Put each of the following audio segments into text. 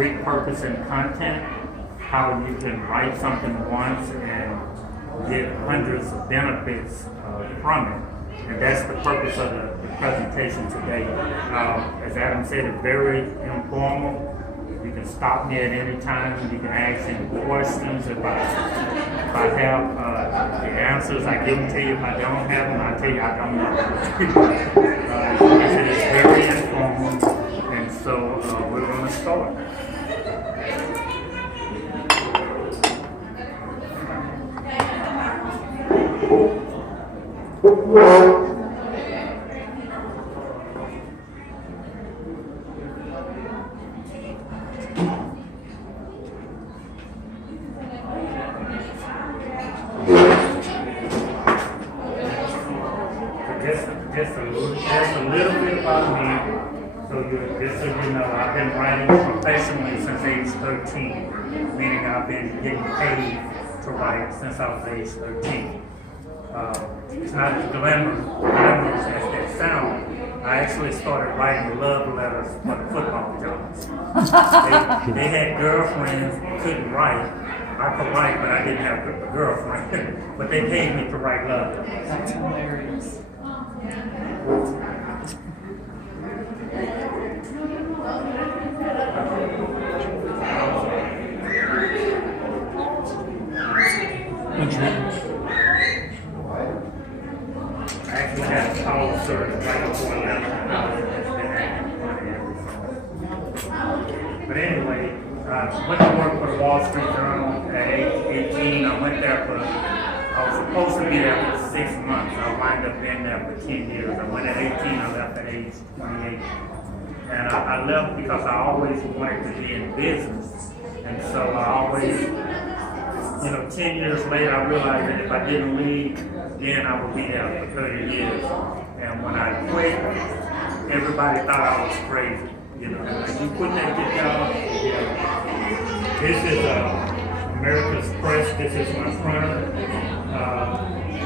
repurposing content, how you can write something once and get hundreds of benefits from it. And that's the purpose of the presentation today. As Adam said, it's very informal. You can stop me at any time. You can ask any questions. If I have the answers, I give them to you. If I don't have them, I tell you I don't know. It is very informal, and so we're going to start. Just a little bit about me. Just so you know, I've been writing professionally since age 13, meaning I've been getting paid to write since I was age 13. It's not as glamorous as that sounds. I actually started writing love letters for the football jobs. They had girlfriends who couldn't write. I could write, but I didn't have a girlfriend. But they paid me to write love letters. That's hilarious. I actually had a college cert right before I left. But anyway, went to work for the Wall Street Journal at age 18. I went there I was supposed to be there for 6 months. I wound up being there for 10 years. I went at 18, I left at age 28. And I left because I always wanted to be in business. And so I always, 10 years later, I realized that if I didn't leave, then I would be there for 30 years. And when I quit, everybody thought I was crazy. You quit that good job. Yeah. This is America's Press. This is my printer.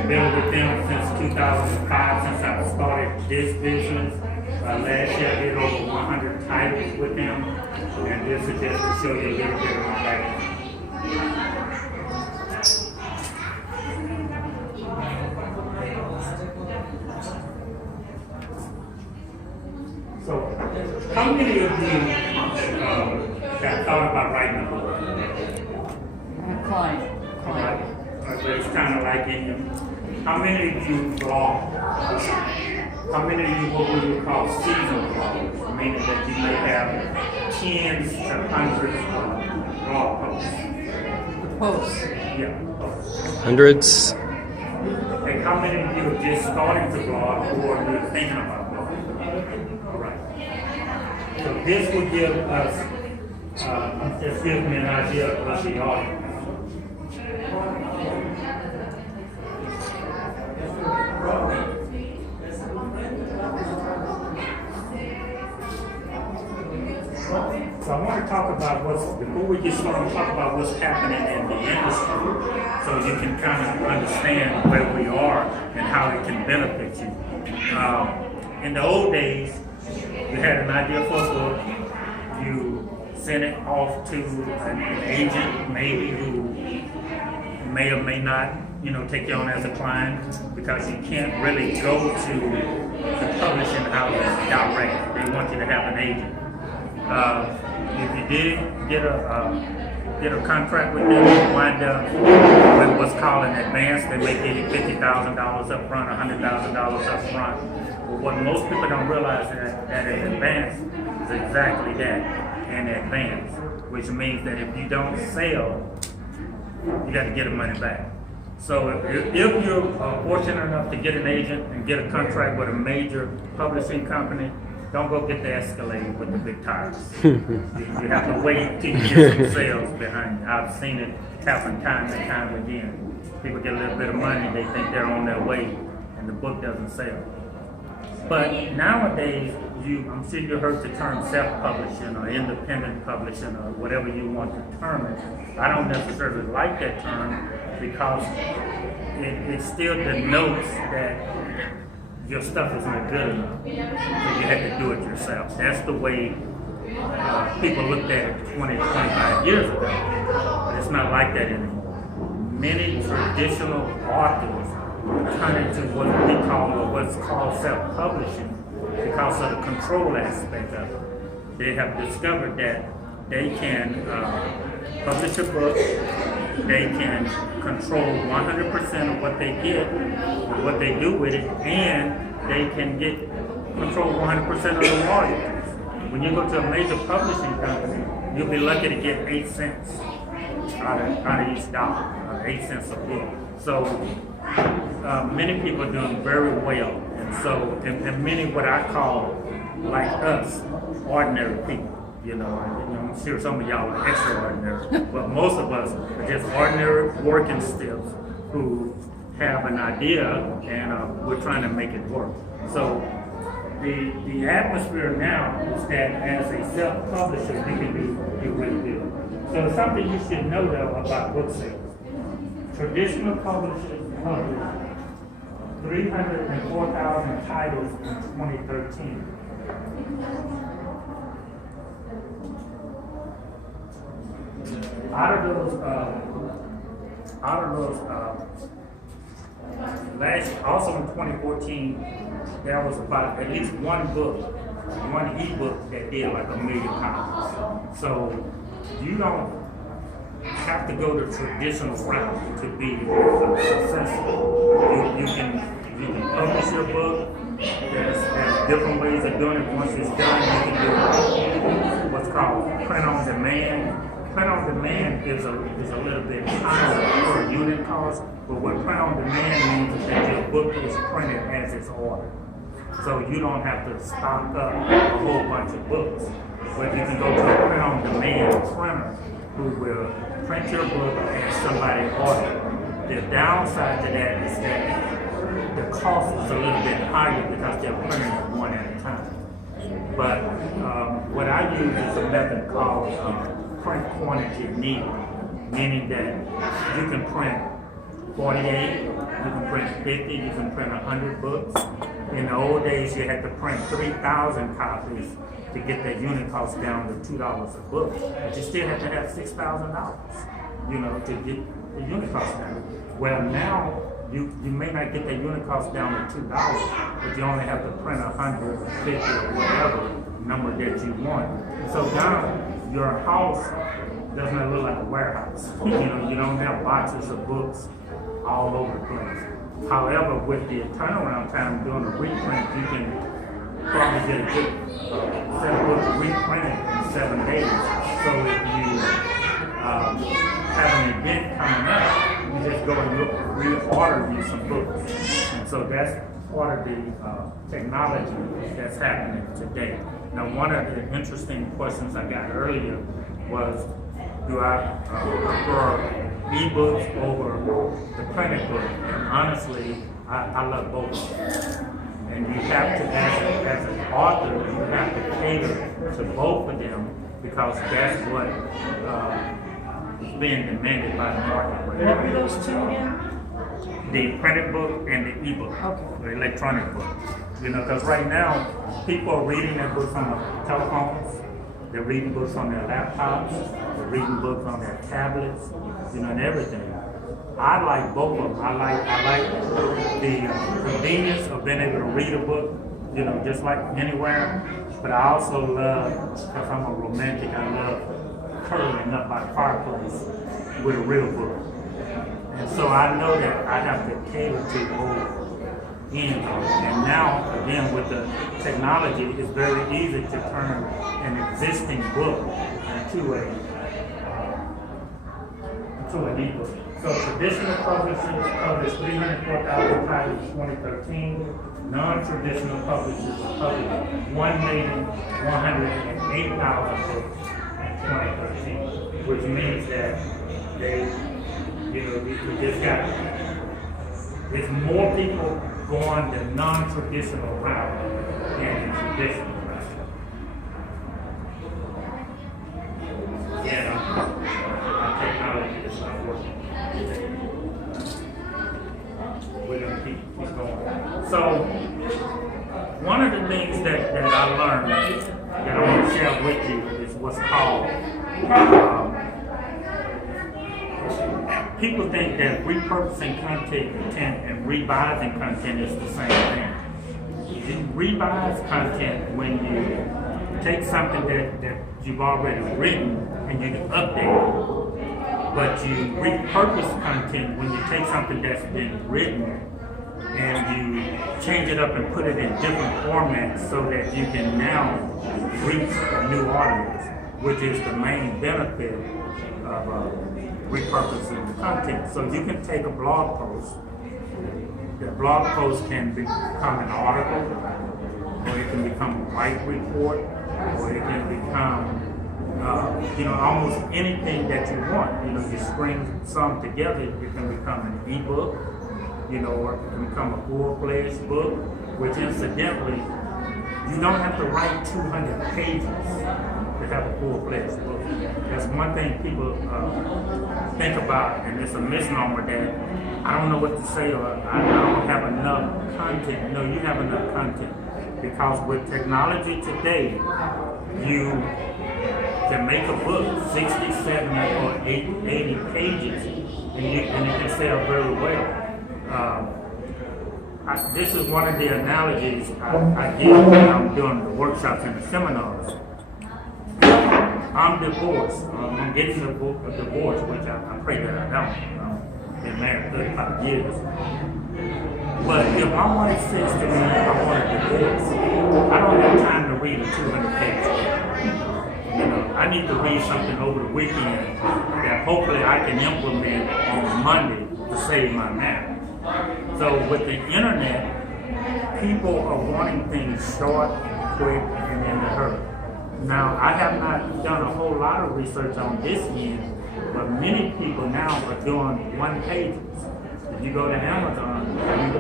Been with them since 2005, since I started this business. Last year I did over 100 titles with them. And this is just to show you a little bit of my background. So, how many of you have thought about writing a book? I'm a client. All right. So it's kind of like in you. How many of you blog? How many of you what we would call seasoned bloggers? Meaning that you may have tens to hundreds of blog posts. Posts. Yeah, posts. Hundreds. And how many of you are just starting to blog or you're thinking about blogging? All right. So this would give us, just gives me an idea of the audience. So I want to talk about before we get started, talk about what's happening in the industry so you can kind of understand where we are and how it can benefit you. In the old days, you had an idea for a book, you sent it off to an agent maybe who may or may not take you on as a client because you can't really go to the publishing house direct. They want you to have an agent. If you did get a contract with them, you wind up with what's called an advance. They may give you $50,000 up front, $100,000 up front. But what most people don't realize is that an advance is exactly that, an advance, which means that if you don't sell, you got to get the money back. So if you're fortunate enough to get an agent and get a contract with a major publishing company, don't go get the Escalade with the big tires. You have to wait till you get some sales behind you. I've seen it happen time and time again. People get a little bit of money, they think they're on their way, and the book doesn't sell. But nowadays, I'm sure you heard the term self-publishing or independent publishing or whatever you want to term it. I don't necessarily like that term because it still denotes that your stuff is not good enough. So you have to do it yourself. That's the way people looked at it 20, 25 years ago. But it's not like that anymore. Many traditional authors turn into what we call, or what's called self-publishing, because of the control aspect of it. They have discovered that they can publish a book, they can control 100% of what they get, and what they do with it, and they can control 100% of the royalties. When you go to a major publishing company, you'll be lucky to get 8 cents out of each dollar, 8 cents a book. So many people are doing very well, and many what I call, like us, ordinary people. You know, I'm sure some of y'all are extraordinary, but most of us are just ordinary working stiffs who have an idea, and we're trying to make it work. So the atmosphere now is that as a self-publisher, we can do really good. So something you should know though about book sales. Traditional publishers published 304,000 titles in 2013. Out of those, also in 2014, there was about at least one ebook that did like 1 million copies. So you don't have to go the traditional route to be successful. You can publish your book. There's different ways of doing it. Once it's done, you can do what's called print on demand. Print on demand is a little bit higher per unit cost, but what print on demand means is that your book is printed as it's ordered. So you don't have to stock up a whole bunch of books. But you can go to a print on demand printer who will print your book as somebody ordered. The downside to that is that the cost is a little bit higher because they're printing it one at a time. But what I use is a method called print quantity needed, meaning that you can print 48, you can print 50, you can print 100 books. In the old days, you had to print 3,000 copies to get that unit cost down to $2 a book. But you still have to have $6,000, you know, to get the unit cost down. Well, now you may not get that unit cost down to $2, but you only have to print 100 or 50 or whatever number that you want. So now your house does not look like a warehouse. You know, you don't have boxes of books all over the place. However, with the turnaround time doing a reprint, you can probably get a good set of books reprinted in 7 days. So if you have an event coming up, you just go and reorder you some books. And so that's part of the technology that's happening today. Now, one of the interesting questions I got earlier was, do I prefer ebooks over the printed book? And honestly, I love both. And you have to, as an author, you have to cater to both of them because that's what is being demanded by the market. What were those two again? The printed book and the ebook, the electronic book. You know, because right now, people are reading their books on their telephones, they're reading books on their laptops, they're reading books on their tablets, you know, and everything. I like both of them. I like the convenience of being able to read a book, you know, just like anywhere. But I also love, because I'm a romantic, I love curling up by the fireplace with a real book. And so I know that I have to cater to both ends of it. And now, again, with the technology, it's very easy to turn an existing book into an ebook. So traditional publishers published 304,000 titles in 2013. Non-traditional publishers published 1,108,000 books in 2013, which means that they, you know, we just got, there's more people going the non-traditional route than the traditional route. Our technology is not working. We're going to keep going. So, one of the things that I learned that I want to share with you what's called, people think that repurposing content and revising content is the same thing. You revise content when you take something that you've already written and you can update it. But you repurpose content when you take something that's been written and you change it up and put it in different formats so that you can now reach a new audience, which is the main benefit of repurposing the content. So you can take a blog post. The blog post can become an article, or it can become a white report, or it can become almost anything that you want. You string some together, it can become an ebook, or it can become a full-fledged book, which incidentally, you don't have to write 200 pages to have a full-fledged book. That's one thing people think about, and it's a misnomer that I don't know what to say, or I don't have enough content. No, you have enough content, because with technology today, you can make a book 60, 70, or 80 pages, and it can sell very well. This is one of the analogies I give when I'm doing the workshops and the seminars. I'm divorced. I'm getting a divorce, which I pray that I don't. Been married 35 years. But if my wife says to me, I want a divorce, I don't have time to read a 200 pages. I need to read something over the weekend that hopefully I can implement on Monday to save my marriage. So with the internet, people are wanting things short, quick, and in a hurry. Now, I have not done a whole lot of research on this end, but many people now are doing one pages. If you go to Amazon,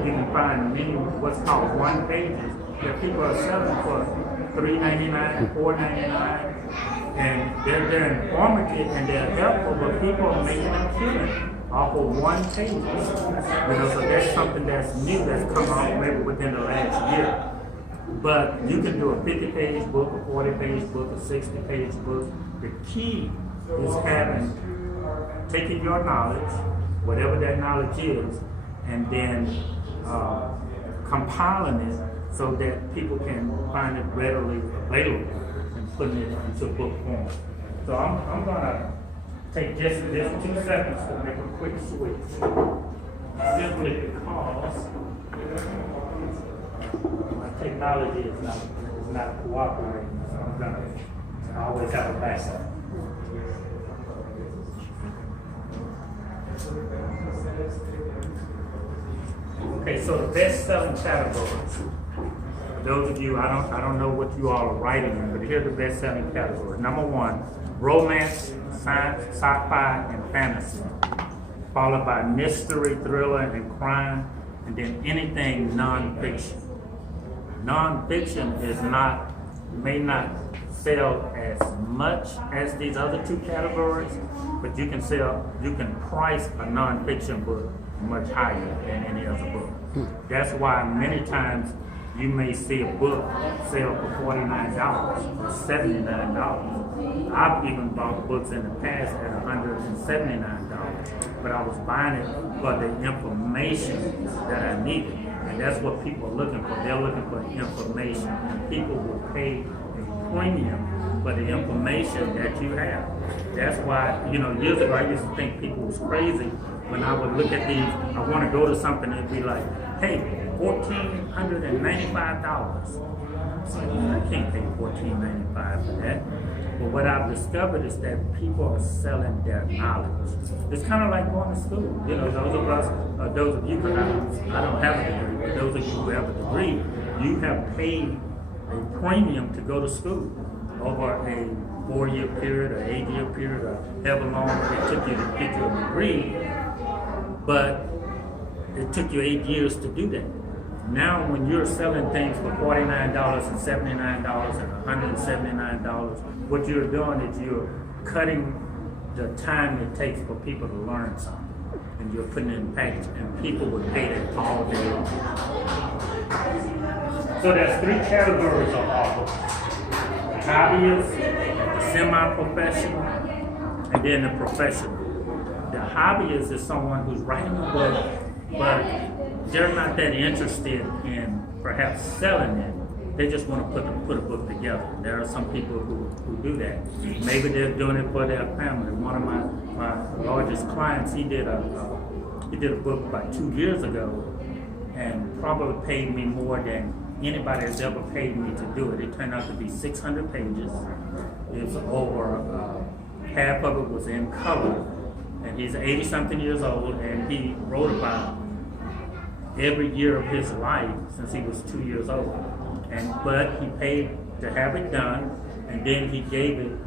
you can find many what's called one pages that people are selling for $3.99, $4.99, and they're informative and they're helpful, but people are making a killing off of one page. So that's something that's new that's come out maybe within the last year. But you can do a 50-page book, a 40-page book, a 60-page book. The key is taking your knowledge, whatever that knowledge is, and then compiling it so that people can find it readily available and putting it into book form. So I'm gonna take just 2 seconds to make a quick switch, simply because my technology is not cooperating, so I'm gonna always have a backup. Okay, so the best-selling categories. Those of you, I don't know what you all are writing in, but here are the best-selling categories. Number 1, romance, science, sci-fi, and fantasy, followed by mystery, thriller, and crime, and then anything nonfiction. Nonfiction may not sell as much as these other 2 categories, but you can price a nonfiction book much higher than any other book. That's why many times you may see a book sell for $49 or $79. I've even bought books in the past at $179, but I was buying it for the information that I needed. And that's what people are looking for. They're looking for information. And people will pay a premium for the information that you have. That's why, years ago I used to think people was crazy when I would look at these. I want to go to something and be like, hey, $1,495. So I can't pay $1,495 for that. But what I've discovered is that people are selling their knowledge. It's kind of like going to school. Those of us, those of you, because I don't have a degree, but those of you who have a degree, you have paid a premium to go to school over a 4-year period or 8-year period or however long it took you to get your degree. But it took you 8 years to do that. Now, when you're selling things for $49 and $79 and $179, what you're doing is you're cutting the time it takes for people to learn something. And you're putting it in package, and people would pay that all day long. So there's 3 categories of authors: the hobbyist, the semi-professional, and then the professional. The hobbyist is someone who's writing a book, but they're not that interested in perhaps selling it. They just want to put a book together. There are some people who do that. Maybe they're doing it for their family. One of my largest clients, he did a book about 2 years ago, and probably paid me more than anybody has ever paid me to do it. It turned out to be 600 pages. It was over, half of it was in color, and he's 80-something years old, and he wrote about every year of his life since he was 2 years old. But he paid to have it done, and then he gave it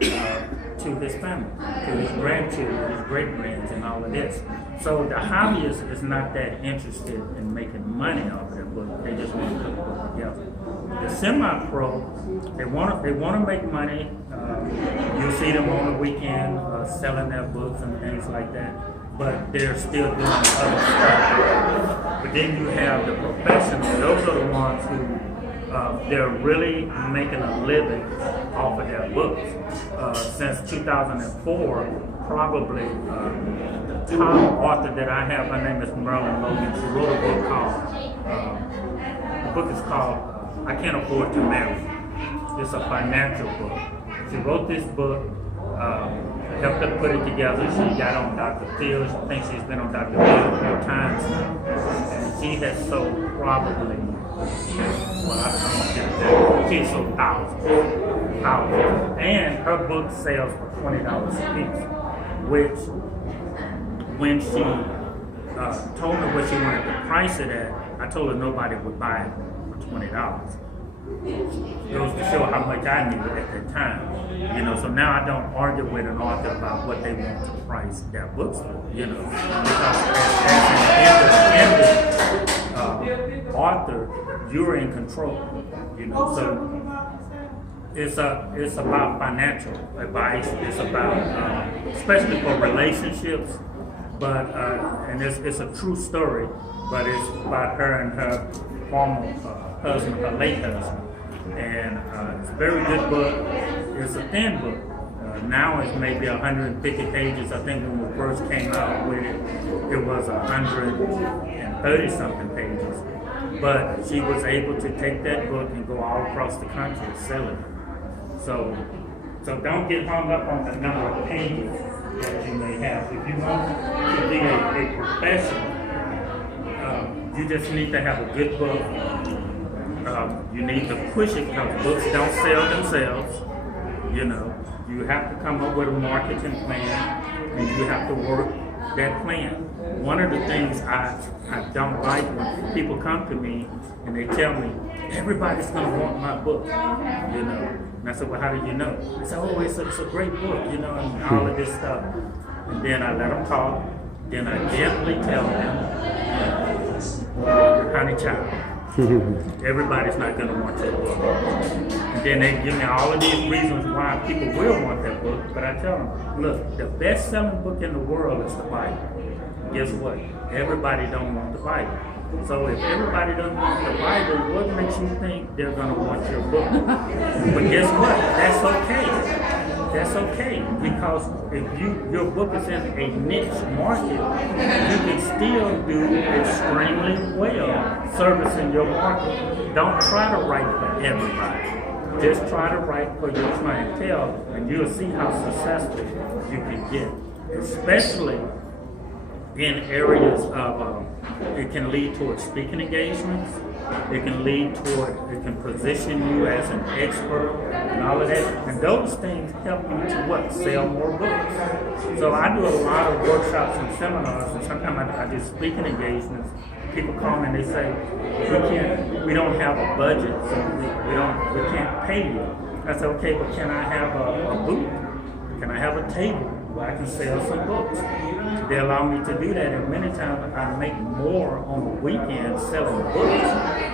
to his family, to his grandchildren, his great-grands, and all of this. So the hobbyist is not that interested in making money off of their book. They just want to put the book together. The semi-pro, they want to make money. You'll see them on the weekend selling their books and things like that, but they're still doing other stuff. But then you have the professionals. Those are the ones who they're really making a living off of their books. Since 2004, probably the top author that I have, her name is Marvin Cloud. She wrote a book called, the book is called I Can't Afford to Marry. It's a financial book. She wrote this book, helped her put it together. She got on Dr. Phil. I think she's been on Dr. Phil 4 times now. And she has sold probably, she sold thousands. And her book sells for $20 a piece, which when she told me what she wanted to price it at, I told her nobody would buy it for $20. It goes to show how much I knew at that time. So now I don't argue with an author about what they want to price their books for, because as an author, you're in control, so it's about financial advice. It's about, especially for relationships, but and it's a true story, but it's about her and her former husband, her late husband, and it's a very good book. It's a thin book. Now it's maybe 150 pages. I think when we first came out with it, it was 130 something pages. But she was able to take that book and go all across the country and sell it. So don't get hung up on the number of pages that you may have. If you want to be a professional, you just need to have a good book. You need to push it because books don't sell themselves. You have to come up with a marketing plan, and you have to work that plan. One of the things I don't like when people come to me and they tell me, everybody's going to want my book, And I said, well, how do you know? They say, oh, it's a great book, and all of this stuff. And then I let them talk. Then I gently tell them, honey child, everybody's not going to want your book. And then they give me all of these reasons why people will want that book. But I tell them, look, the best-selling book in the world is the Bible. Guess what? Everybody don't want the Bible. So if everybody doesn't want the Bible, what makes you think they're going to want your book? But guess what? That's okay. That's okay, because if your book is in a niche market, you can still do extremely well servicing your market. Don't try to write for everybody. Just try to write for your clientele, and you'll see how successful you can get, especially in areas of, it can lead towards speaking engagements. It can position you as an expert and all of that. And those things help you to sell more books. So I do a lot of workshops and seminars, and sometimes I do speaking engagements. People call me and they say, we don't have a budget, so we can't pay you. I said, okay, but can I have a booth? Can I have a table where I can sell some books? They allow me to do that, and many times I make more on the weekend selling books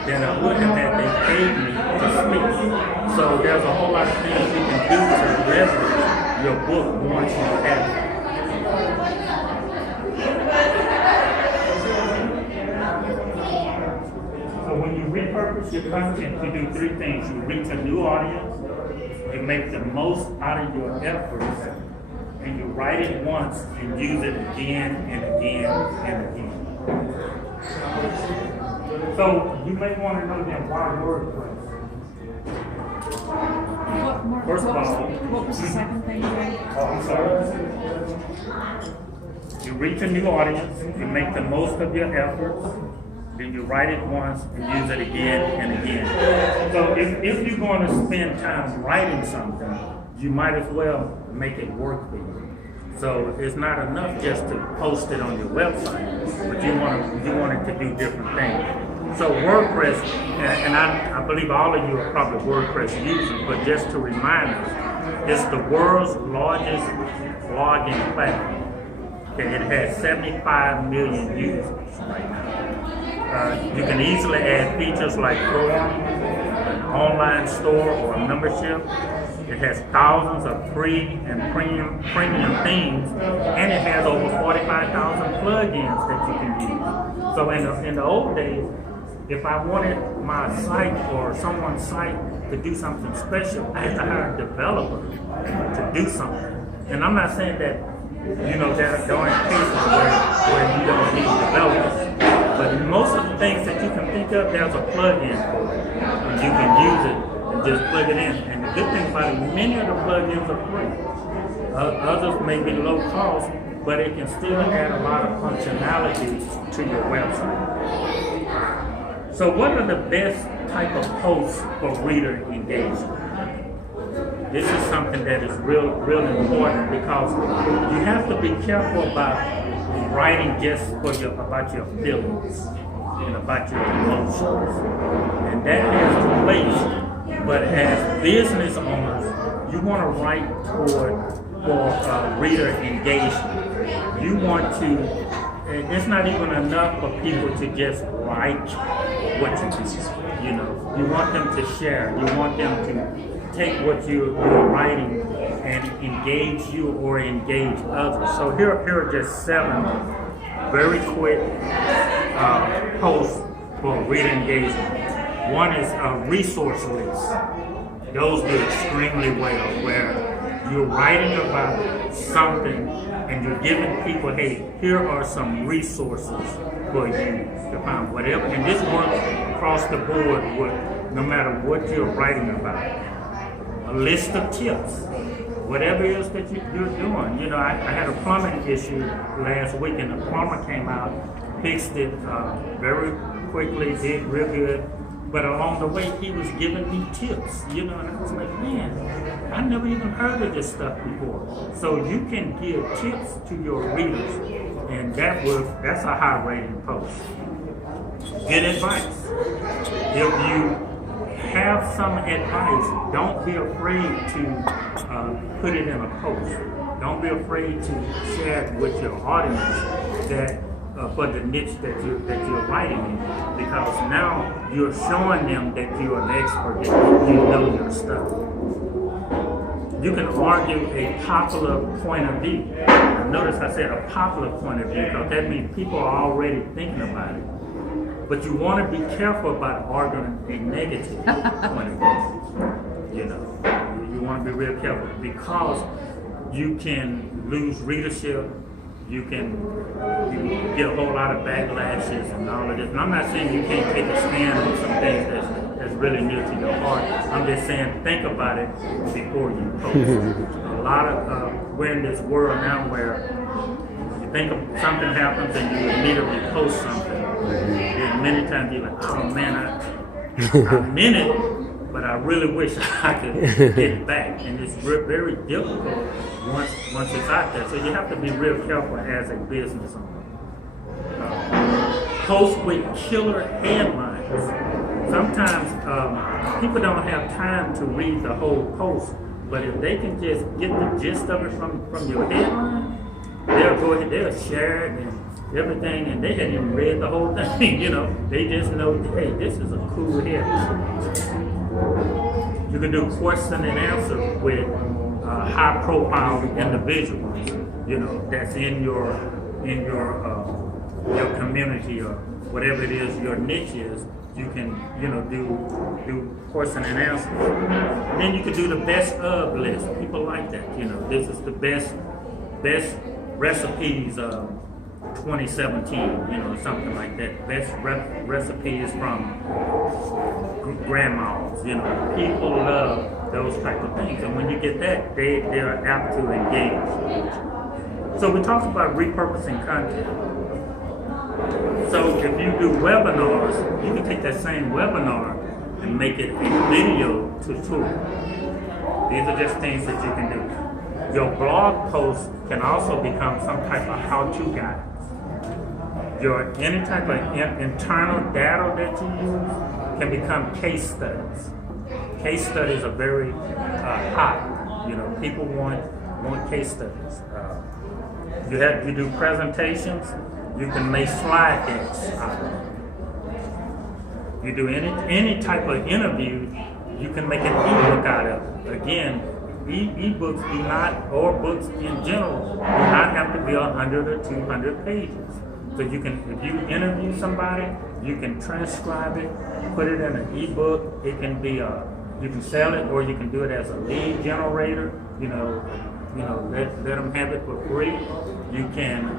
than I would have had they paid me to speak. So there's a whole lot of things you can do to leverage your book once you have it. So when you repurpose your content, you do 3 things. You reach a new audience, you make the most out of your efforts, and you write it once and use it again and again and again. So you may want to know then why WordPress. First of all, what was the second thing you read? oh, I'm sorry. You reach a new audience, you make the most of your efforts, then you write it once and use it again and again. So if you're going to spend time writing something, you might as well make it work for you. So it's not enough just to post it on your website, but you want it to do different things. So WordPress, and I believe all of you are probably WordPress users, but just to remind us, it's the world's largest blogging platform. Okay, it has 75 million users right now. You can easily add features like forum, an online store, or a membership. It has thousands of free and premium themes, and it has over 45,000 plugins that you can use. So in the old days, if I wanted my site or someone's site to do something special, I had to hire a developer to do something. And I'm not saying that, there aren't cases where you don't need developers. But most of the things that you can think of, there's a plug-in for it. And you can use it and just plug it in. And the good thing about it, many of the plugins are free. Others may be low cost, but it can still add a lot of functionality to your website. So what are the best type of posts for reader engagement? This is something that is real important because you have to be careful about writing just about your feelings and about your emotions. And that has a place, but as business owners, you want to write for reader engagement. You want to, it's not even enough for people to just like what you do. You want them to share. You want them to take what you're writing and engage you or engage others. So here are just 7 very quick posts for reader engagement. One is a resource list. Those do extremely well, where you're writing about something and you're giving people, hey, here are some resources for you to find whatever. And this works across the board no matter what you're writing about. A list of tips, whatever it is that you're doing. I had a plumbing issue last week, and the plumber came out, fixed it very quickly, did real good. But along the way, he was giving me tips, and I was like, man, I never even heard of this stuff before. So you can give tips to your readers, and that's a high rating post. Good advice. If you have some advice, don't be afraid to put it in a post. Don't be afraid to share it with your audience that for the niche that you're writing in, because now you're showing them that you're an expert, that you know your stuff. You can argue a popular point of view. Notice I said a popular point of view, because that means people are already thinking about it. But you want to be careful about arguing a negative point of view. You want to be real careful, because you can lose readership. You can get a whole lot of backlashes and all of this. And I'm not saying you can't take a stand on some things that's really near to your heart. I'm just saying think about it before you post. A lot of, we're in this world now where you think of something happens and you immediately post something. And many times you're like, oh man, I meant it, but I really wish I could get it back. And it's very difficult once it's out there. So you have to be real careful as a business owner. Post with killer headlines. Sometimes people don't have time to read the whole post, but if they can just get the gist of it from your headline, they'll go ahead, they'll share it and everything, and they hadn't even read the whole thing. They just know, hey, this is a cool headline. You can do question and answer with high-profile individuals, that's in your community or whatever it is your niche is. You can, do question and answer. Then you could do the best of list. People like that. This is the best recipes of 2017. Something like that. Best recipes from grandmas. People love those type of things, and when you get that, they are apt to engage. So we talked about repurposing content. So if you do webinars, you can take that same webinar and make it a video tutorial. These are just things that you can do. Your blog post can also become some type of how-to guide. Any type of internal data that you use can become case studies. Case studies are very hot. People want case studies. You do presentations. You can make slide decks out of it. You do any type of interview, you can make an ebook out of it. Again, ebooks do not, or books in general, do not have to be 100 or 200 pages. So if you interview somebody, you can transcribe it, put it in an ebook. It can be you can sell it, or you can do it as a lead generator. Let them have it for free. You can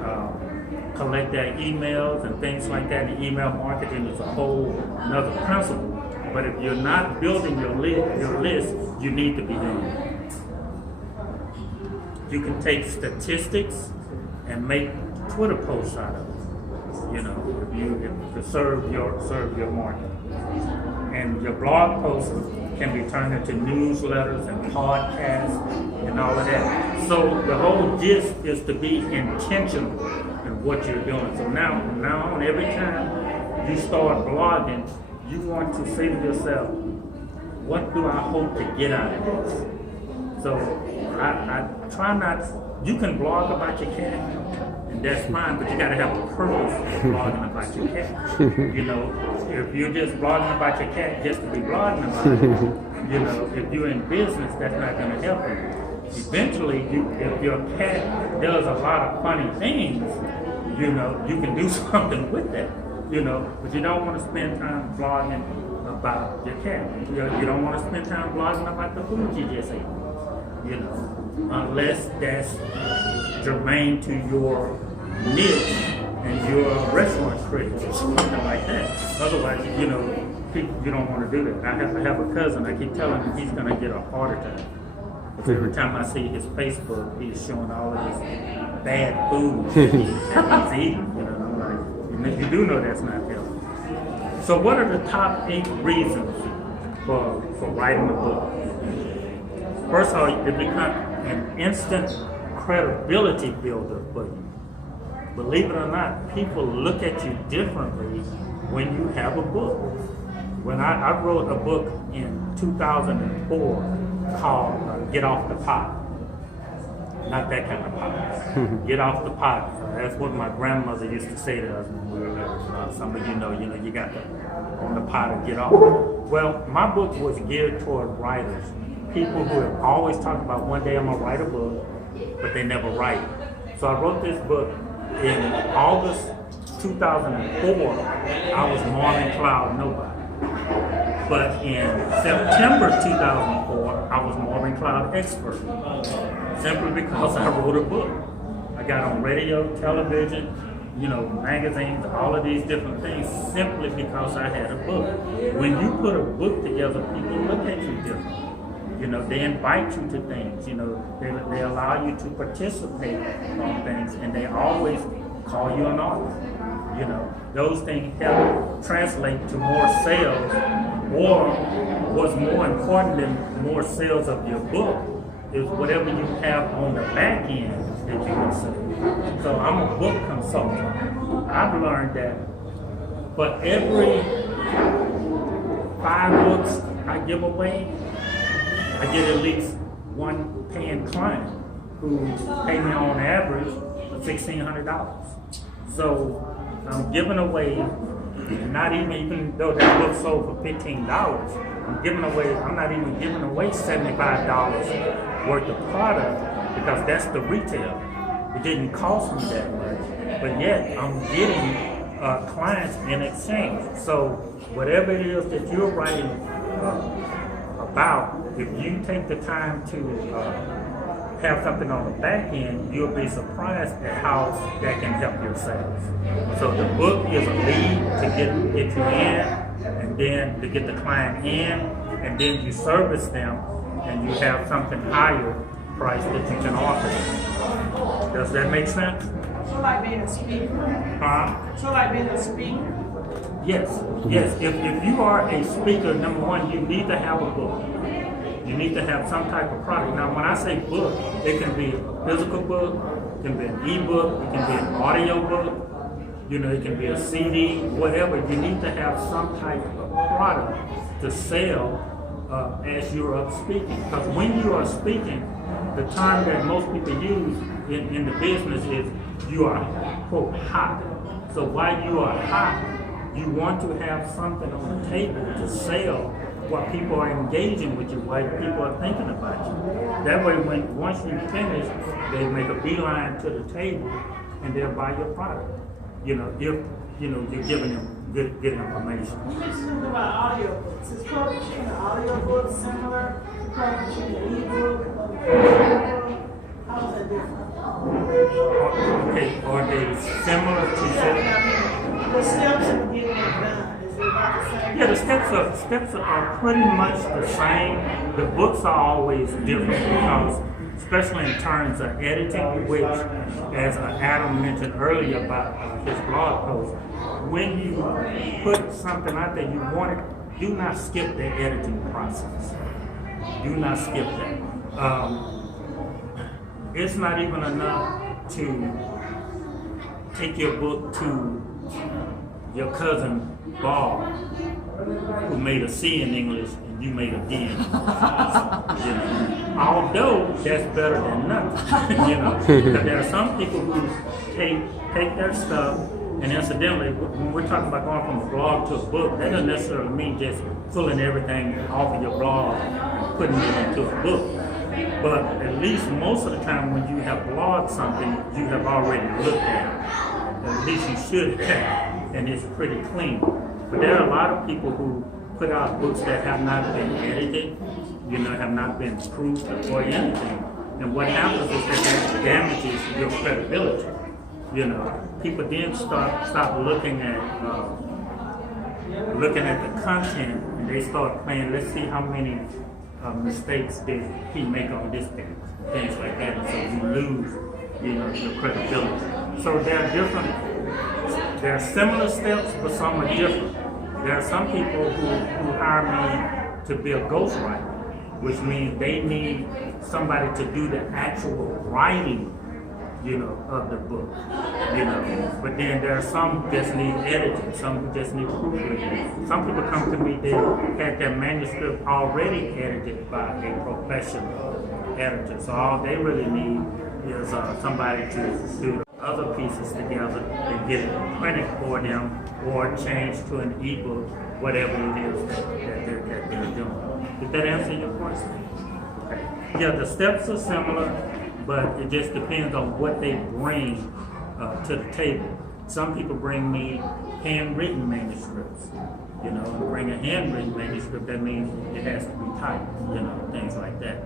collect their emails and things like that. The email marketing is a whole another principle. But if you're not building your list, you need to be doing it. You can take statistics and make Twitter posts out of it. If to serve your market. And your blog posts can be turned into newsletters and podcasts and all of that. So the whole gist is to be intentional in what you're doing. So now on, every time you start blogging, you want to say to yourself, what do I hope to get out of this? So I try not, you can blog about your cat, and that's fine, but you gotta have a purpose of blogging about your cat. If you're just blogging about your cat just to be blogging about it, if you're in business, that's not gonna help you. Eventually, if your cat does a lot of funny things, you can do something with that, but you don't want to spend time blogging about your cat. You don't want to spend time blogging about the food you just ate, unless that's germane to your niche and your restaurant critic or something like that. Otherwise, you don't want to do that. I have a cousin, I keep telling him he's going to get a heart attack. Every time I see his Facebook, he's showing all of this bad food that he's eating. I'm like, you do know that's not healthy. So what are the top 8 reasons for writing a book? First of all, it becomes an instant credibility builder for you. Believe it or not, people look at you differently when you have a book. When I wrote a book in 2004 called Get Off the Pot. Not that kind of pot. Get off the pot. That's what my grandmother used to say to us when we were little. Some of you know, you got to on the pot and get off. Well, my book was geared toward writers. People who have always talked about one day I'm going to write a book, but they never write. So I wrote this book in August 2004. I was Marvin Cloud nobody. But in September 2004, I was Marvin Cloud expert. Simply because I wrote a book. I got on radio, television, magazines, all of these different things, simply because I had a book. When you put a book together, people look at you differently. They invite you to things, they allow you to participate on things, and they always call you an author. Those things help translate to more sales, or what's more important than more sales of your book is whatever you have on the back end that you can sell. So I'm a book consultant. I've learned that for every 5 books I give away, I get at least one paying client who pay me on average $1,600. So I'm giving away, not even though that book sold for $15, I'm not even giving away $75 worth of product because that's the retail. It didn't cost me that much, but yet I'm getting clients in exchange. So whatever it is that you're writing about, if you take the time to have something on the back end, you'll be surprised at how that can help your sales. So the book is a lead to get you in, and then to get the client in, and then you service them, and you have something higher price that you can offer them. Does that make sense? So like being a speaker? Huh? So like being a speaker? Yes, yes. If you are a speaker, number one, you need to have a book. You need to have some type of product. Now, when I say book, it can be a physical book, it can be an ebook, it can be an audio book, it can be a CD, whatever. You need to have some type of product to sell as you're up speaking. Because when you are speaking, the term that most people use in the business is you are, quote, hot. So while you are hot, you want to have something on the table to sell while people are engaging with you, while people are thinking about you. That way, once you finish, they make a beeline to the table and they'll buy your product. If you're giving them good information. You mentioned something about audiobooks. Is publishing an audiobook similar to publishing an ebook or how is that different? Okay, are they similar to The steps in getting it done, is it about the same? Yeah, the steps are pretty much the same. The books are always different because, especially in terms of editing, which, as Adam mentioned earlier about his blog post, when you put something out there, you want it, do not skip the editing process. Do not skip that. It's not even enough to take your book to your cousin Bob, who made a C in English and you made a D in English. Although that's better than nothing. But there are some people who take their stuff, and incidentally, when we're talking about going from a blog to a book, that doesn't necessarily mean just pulling everything off of your blog and putting it into a book. But at least most of the time when you have blogged something, you have already looked at it. At least you should have, and it's pretty clean. But there are a lot of people who put out books that have not been edited, have not been proofed or anything. And what happens is that damages your credibility. People then stop looking at the content, and they start playing. Let's see how many mistakes did he make on this page, things like that. And so you lose, your credibility. So there are similar steps, but some are different. There are some people who hire me to be a ghostwriter, which means they need somebody to do the actual writing, of the book, But then there are some who just need editing, some who just need proofreading. Some people come to me, they had their manuscript already edited by a professional editor. So all they really need is somebody to do the other pieces together and get it printed for them or change to an ebook, whatever it is that they're doing. Did that answer your question? Okay. Yeah, the steps are similar, but it just depends on what they bring to the table. Some people bring me handwritten manuscripts, and bring a handwritten manuscript, that means it has to be typed, things like that.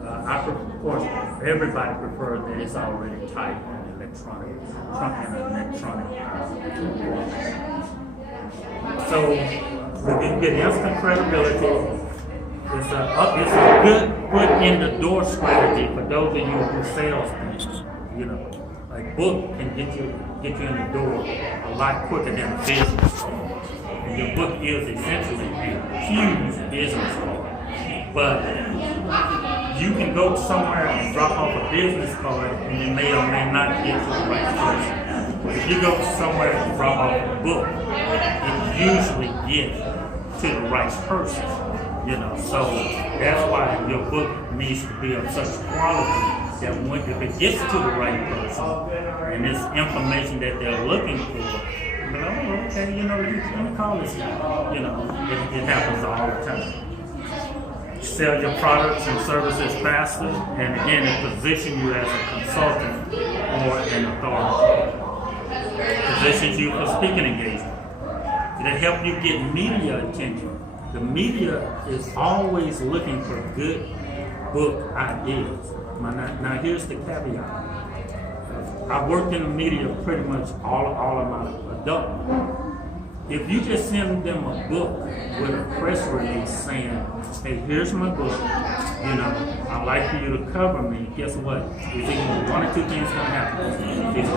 Of course, everybody prefers that it's already typed and electronic. So, you get instant credibility. It's a good foot in the door strategy for those of you who sales things. Like book can get you in the door a lot quicker than a business card. And your book is essentially a huge business card. But you can go somewhere and drop off a business card and you may or may not get to the right person. But if you go somewhere and drop off a book, it usually gets to the right person. So that's why your book needs to be of such quality that if it gets to the right person and it's information that they're looking for, okay, you call this guy. It happens all the time. Sell your products and services faster, and again, it positions you as a consultant or an authority. positions you for speaking engagement. It'll help you get media attention. The media is always looking for good book ideas. Now here's the caveat. I've worked in the media pretty much all of my adult life. If you just send them a book with a press release saying, hey, here's my book, I'd like for you to cover me, guess what? There's either one or two things going to happen. Either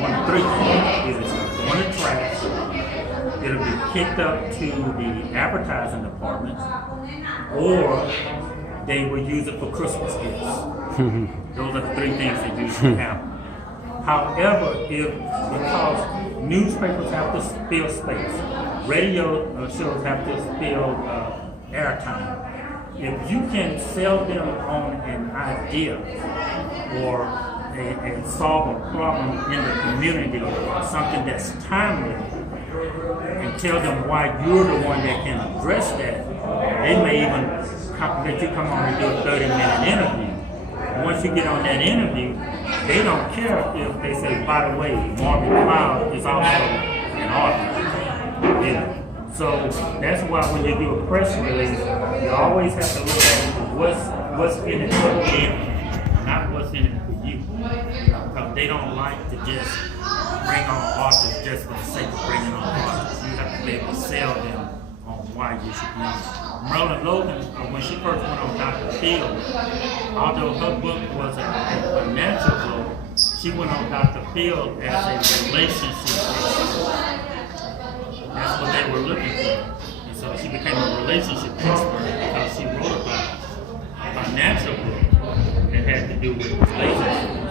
one or three things. Either it's going to go in the trash, it'll be kicked up to the advertising department, or they will use it for Christmas gifts. Those are the three things that usually happen. However, because newspapers have to fill space, radio shows have to fill airtime. If you can sell them on an idea or and solve a problem in the community, something that's timely, and tell them why you're the one that can address that, they may even let you come on and do a 30-minute interview. Once you get on that interview, they don't care if they say, by the way, Marvin Cloud is also an author. Yeah. So that's why when you do a press release, you always have to look at what's in it for them, not what's in it for you. Because they don't like to just bring on authors just for the sake of bringing on authors. You have to be able to sell them on why you should use it. Marilyn Logan, when she first went on Dr. Phil, although her book was a financial book, she went on Dr. Phil as a relationship expert. That's what they were looking for. And so she became a relationship expert because she wrote about a financial book that had to do with relationships.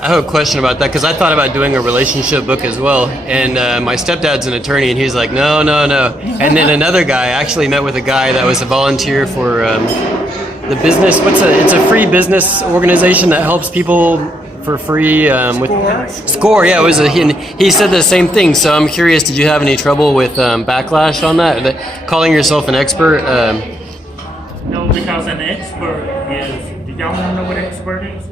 I have a question about that because I thought about doing a relationship book as well, and my stepdad's an attorney, and he's like, no. And then another guy, I actually met with a guy that was a volunteer for the business. It's a free business organization that helps people for free with Score. Yeah, he said the same thing. So I'm curious, did you have any trouble with backlash on that? Calling yourself an expert? No, because an expert is. Do y'all want to know what expert is?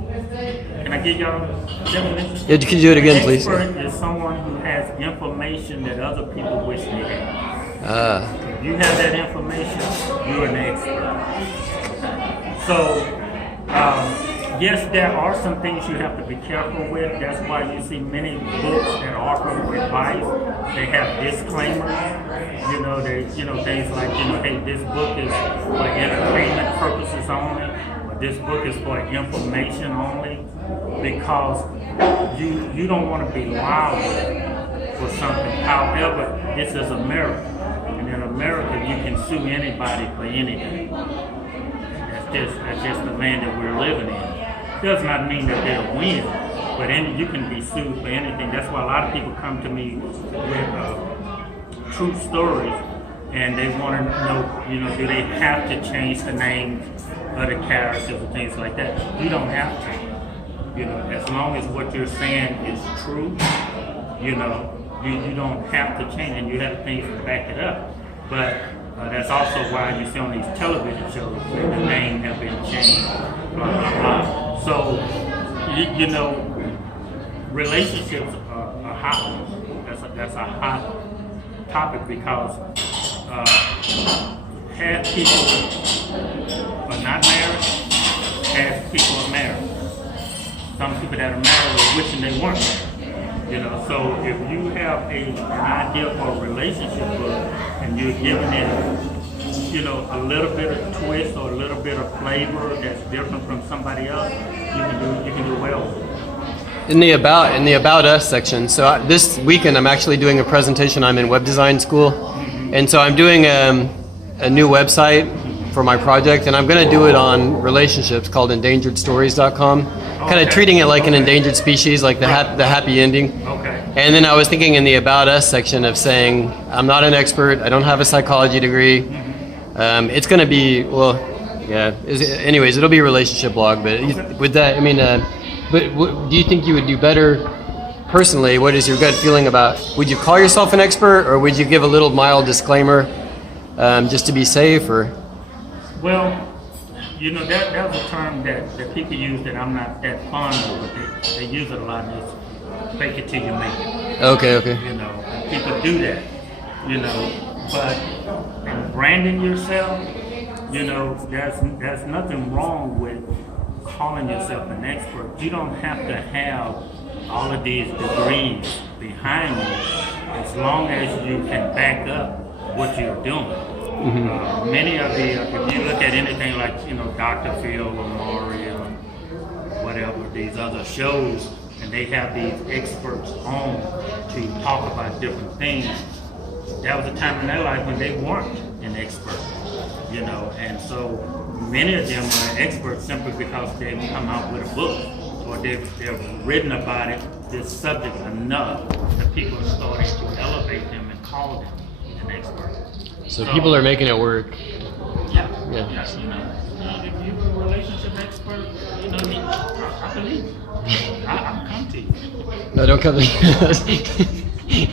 Can I give y'all a definition? Yeah, can you do it again, please? An expert is someone who has information that other people wish they had. If you have that information, you're an expert. So, yes, there are some things you have to be careful with. That's why you see many books that offer advice. They have disclaimers. Things like, hey, this book is for entertainment purposes only. This book is for information only, because you don't want to be liable for something. However, this is America, and in America you can sue anybody for anything. That's just the land that we're living in. Does not mean that they'll win, but you can be sued for anything. That's why a lot of people come to me with true stories, and they want to know, do they have to change the name of the characters and things like that? You don't have to. As long as what you're saying is true, you don't have to change, and you have things to back it up. But that's also why you see on these television shows that the name have been changed, blah, blah, blah. So, relationships are hot. That's a hot topic because half people are not married, half people are married. Some people that are married are wishing they weren't married. So if you have an idea for a relationship book and you're giving it, a little bit of twist or a little bit of flavor that's different from somebody else, you can do well with it. In the about us section, so this weekend I'm actually doing a presentation. I'm in web design school, and so I'm doing a new website for my project, and I'm going to do it on relationships called endangeredstories.com, kind of treating it like an endangered species, like the happy ending. Okay. And then I was thinking in the about us section of saying, I'm not an expert, I don't have a psychology degree. It's going to be, anyways, it'll be a relationship blog, but with that, do you think you would do better personally? What is your gut feeling about, would you call yourself an expert, or would you give a little mild disclaimer just to be safe? Or well, that was a term that people use that I'm not that fond of, but they use it a lot. fake it till you make it. Okay, okay. You know, and people do that. You know, but in branding yourself, you know, there's nothing wrong with calling yourself an expert. You don't have to have all of these degrees behind you, as long as you can back up what you're doing. Many of the, if you look at anything like, you know, Dr. Phil or Maury or whatever, these other shows, and they have these experts on to talk about different things. That was a time in their life when they weren't an expert, you know, and so many of them are experts simply because they've come out with a book or they've written about it, this subject enough that people are starting to elevate them and call them an expert. So people are making it work. Yeah, Yeah. yes, you know, if you're a relationship expert, you know, I believe you. I'll come to you. No, don't come to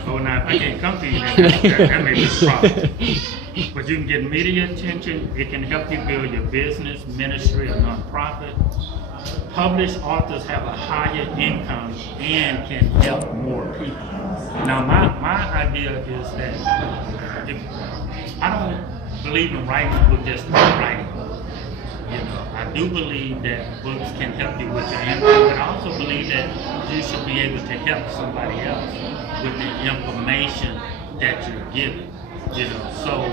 Oh, now if I can't come to you, then that may be a problem. But you can get media attention. It can help you build your business, ministry, or nonprofit. Published authors have a higher income and can help more people. Now, my idea is that I don't believe in writing a book just for writing. You know, I do believe that books can help you with your income, but I also believe that you should be able to help somebody else with the information that you're given. You know, so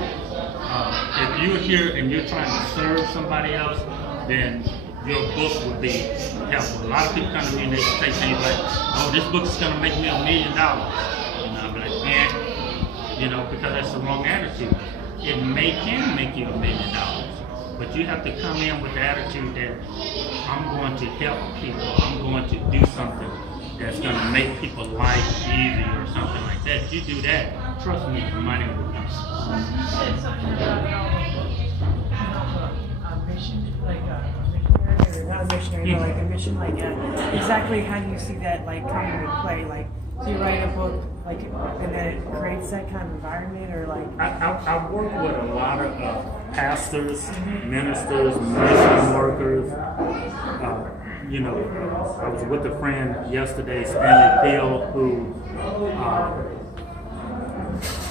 if you're here and you're trying to serve somebody else, then your book would be helpful. A lot of people come to me and they say things like, "Oh, this book is going to make me $1 million." And I'm like, "Yeah," you know, because that's the wrong attitude. It can make you $1 million. But you have to come in with the attitude that I'm going to help people. I'm going to do something that's going to make people's life easier or something like that. If you do that, trust me, the money will come. Said something about a mission, like a missionary, or not a missionary, but like a mission, like exactly how do you see that like coming into play? Like, do you write a book like and then it creates that kind of environment, or like? I work with a lot of pastors, ministers, mission workers. You know, I was with a friend yesterday, Stanley Field, who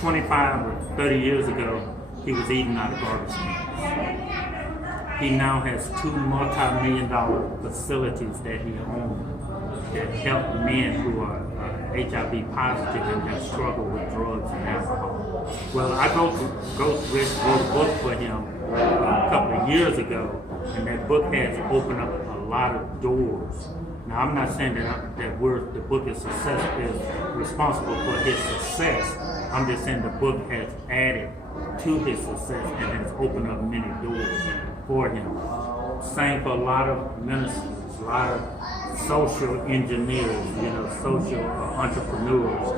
25 or 30 years ago, he was eating out of garbage cans. He now has 2 multi-million-dollar facilities that he owns that help men who are HIV positive and have struggled with drugs and alcohol. Well, I wrote a book for him a couple of years ago, and that book has opened up a lot of doors. Now, I'm not saying that the book is responsible for his success. I'm just saying the book has added to his success and has opened up many doors for him. Same for a lot of ministers, a lot of social engineers, you know, social entrepreneurs,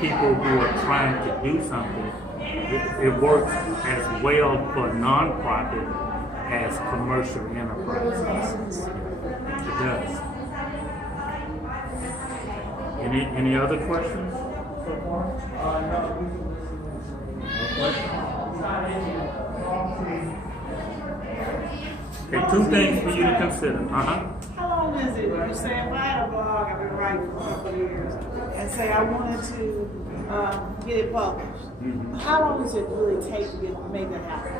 people who are trying to do something. It works as well for nonprofit as commercial enterprises. It does. Any other questions? Okay, 2 things for you to consider. How long is it? You're saying, if I had a blog, I've been writing for a couple of years, and say I wanted to get it published. How long does it really take to make that happen?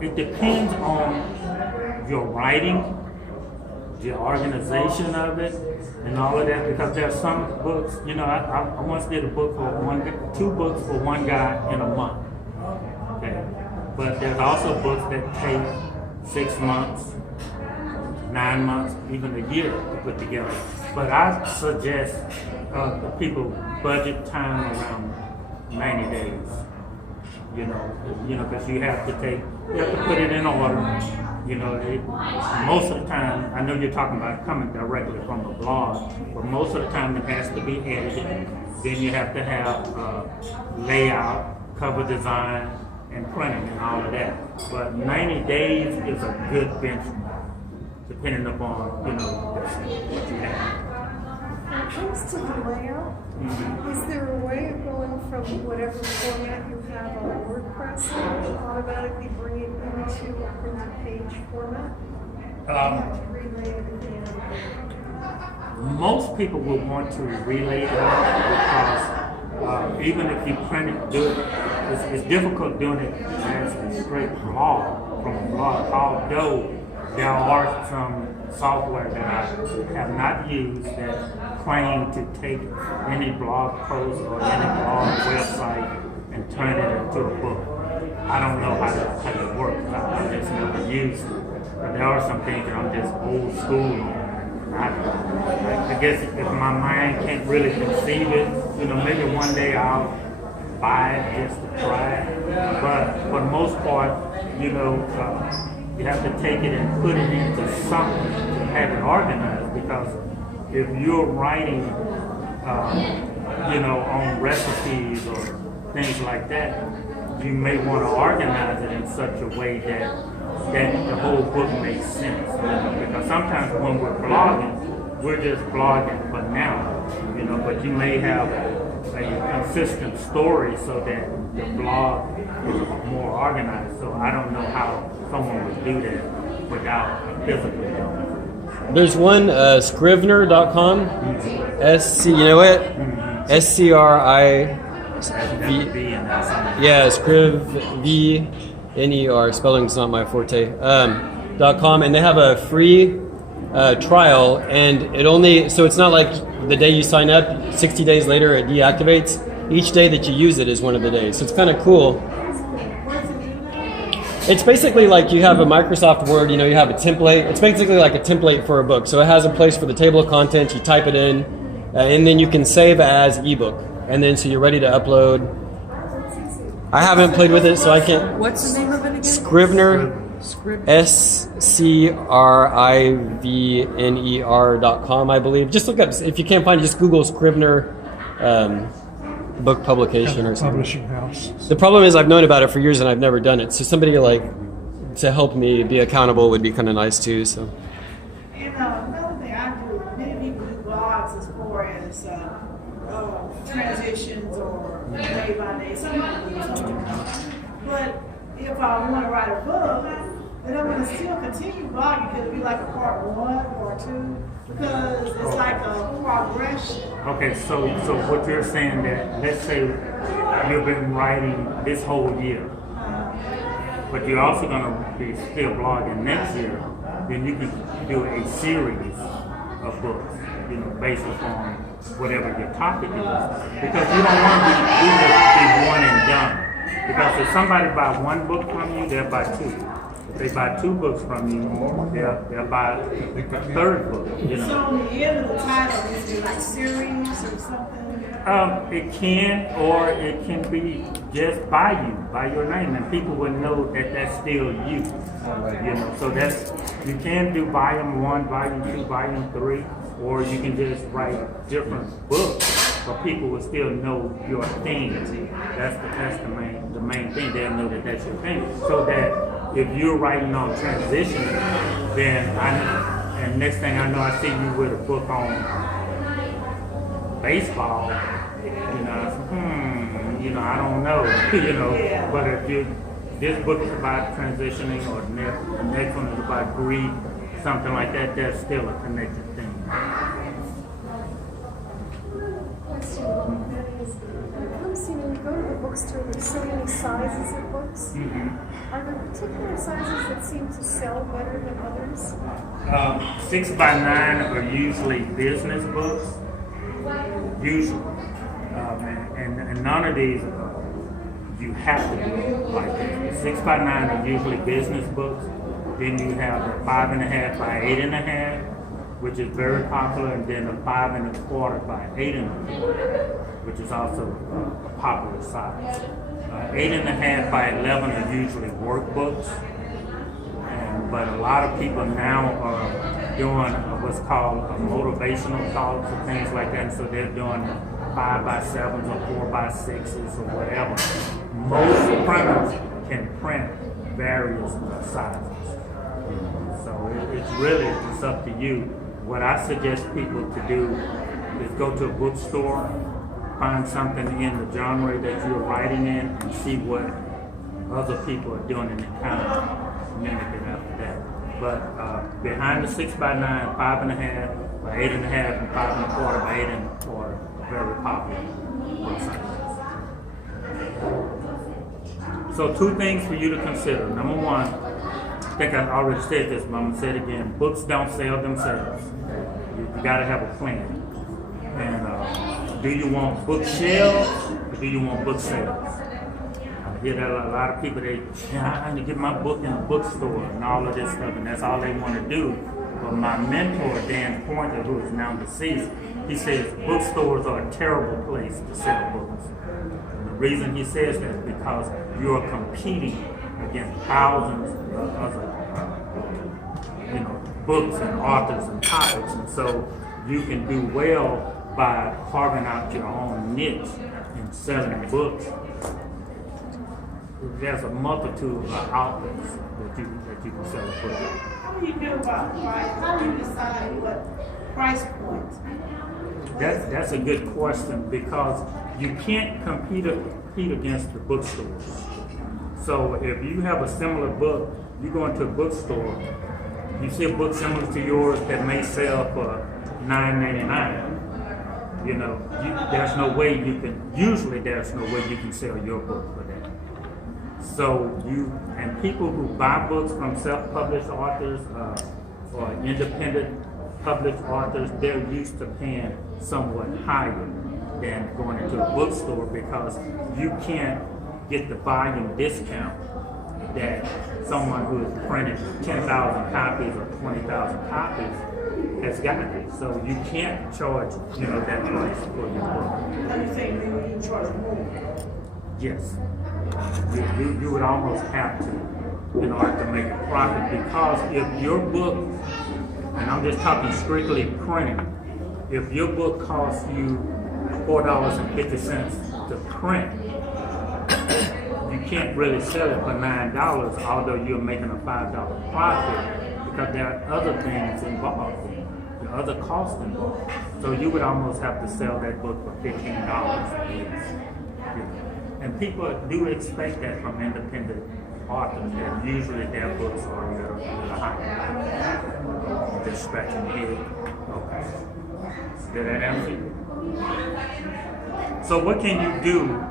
It depends on your writing, the organization of it, and all of that. Because there are some books. You know, I once did a book for 2 books for one guy in a month. Okay. But there's also books that take 6 months, 9 months, even a year to put together. But I suggest people budget time around 90 days. You know, because you have to put it in order. You know, most of the time, I know you're talking about coming directly from a blog, but most of the time it has to be edited. Then you have to have layout, cover design, and printing and all of that. But 90 days is a good benchmark, depending upon, you know, what you have. When it comes to the layout, is there a way of going from whatever format you have on WordPress to automatically bring it into a printed page format? You have to relay everything out. most people will want to relay that because even if you print it, it's difficult doing it as a straight blog from a blog. Although there are some software that I have not used that claim to take any blog post or any blog website and turn it into a book. I don't know how that works. I just never used it. But there are some things that I'm just old school on. I guess if my mind can't really conceive it, maybe one day I'll buy it just to try it. But for the most part, you have to take it and put it into something to have it organized. Because if you're writing, on recipes or things like that, you may want to organize it in such a way that the whole book makes sense. Because sometimes when we're blogging, we're just blogging for now, but you may have a consistent story so that the blog is more organized. So I don't know how someone would do that without physically doing it. There's one, Scrivener.com, you know it? SCRI. Yeah, Scrivener, spelling's not my forte. .com, and they have a free trial, and it's not like the day you sign up, 60 days later it deactivates. Each day that you use it is one of the days, so it's kind of cool. It's basically like you have a Microsoft Word, you have a template. It's basically like a template for a book. So it has a place for the table of contents, you type it in, and then you can save as ebook. And then so you're ready to upload. I haven't played with it, so I can't. What's the name of it again? Scrivener. SCRIVNER.com, I believe. Just look up, if you can't find it, just Google Scrivener book publication or something. Publishing house. The problem is I've known about it for years and I've never done it. So somebody to help me be accountable would be kind of nice too. So. And another thing I do, many people do blogs as far as transitions or day by day. Some people do something. But if I want to write a book, then I'm going to still continue blogging because it'll be like a part 1 or 2 because it's like a progression. Okay, so what you're saying that, let's say you've been writing this whole year, but you're also going to be still blogging next year, then you can do a series of books, based upon whatever your topic is. Because you don't want to be one and done. Because if somebody buy one book from you, they'll buy 2. If they buy 2 books from you, they'll buy a third book. So on the end of the title, is it like series or something? It can, or it can be just by your name, and people will know that that's still you. So you can do volume 1, volume 2, volume 3, or you can just write different books, but people will still know your theme. That's the main thing. They'll know that that's your thing. So that if you're writing on transitioning, then and next thing I know, I see you with a book on baseball. I don't know. But if this book is about transitioning, or the next one is about grief, something like that, that's still a connected thing. When you go to the bookstore, there's so many sizes of books. Mm-hmm. Are there particular sizes that seem to sell better than others? 6x9 are usually business books, usually. And none of these you have to do like this. The 6x9 are usually business books. Then you have the 5.5 by 8.5, which is very popular, and then the 5 1/4 by 8 1/4, which is also a popular size. 8.5 by 11 are usually workbooks, but a lot of people now are doing what's called motivational talks and things like that, so they're doing 5 by 7s or 4 by 6s or whatever. Most printers can print various sizes. So it's up to you. What I suggest people to do is go to a bookstore, find something in the genre that you're writing in, and see what other people are doing, and then kind of mimic it after that. But behind the 6x9, 5.5 by 8.5, and 5.25 by 8.25, very popular book sizes. So 2 things for you to consider. Number 1, I think I already said this, but I'm gonna say it again. Books don't sell themselves. You gotta have a plan. And do you want bookshelves or do you want book sales? I hear that a lot of people, I need to get my book in a bookstore and all of this stuff, and that's all they want to do. But my mentor, Dan Pointer, who is now deceased, he says bookstores are a terrible place to sell books. And the reason he says that is because you are competing against thousands of other books and authors and topics, and so you can do well by carving out your own niche and selling books. There's a multitude of outlets that you can sell a book. How do you feel about price? How do you decide what price point? That's a good question, because you can't compete against the bookstores. So if you have a similar book, you go into a bookstore, you see a book similar to yours that may sell for $9.99. There's no way you can. Usually, there's no way you can sell your book for that. So and people who buy books from self-published authors or independent published authors, they're used to paying somewhat higher than going into a bookstore, because you can't get the volume discount that someone who has printed 10,000 copies or 20,000 copies has gotten. So you can't charge, that price for your book. Are you saying maybe you charge more? Yes. You would almost have to in order to make a profit, because if your book, and I'm just talking strictly printing, if your book costs you $4.50 to print, you can't really sell it for $9, although you're making a $5 profit, because there are other things involved, there are other costs involved. So you would almost have to sell that book for $15 at least. And people do expect that from independent authors, that usually their books are a little higher. Just scratching the head. Okay. Did that answer you? So what can you do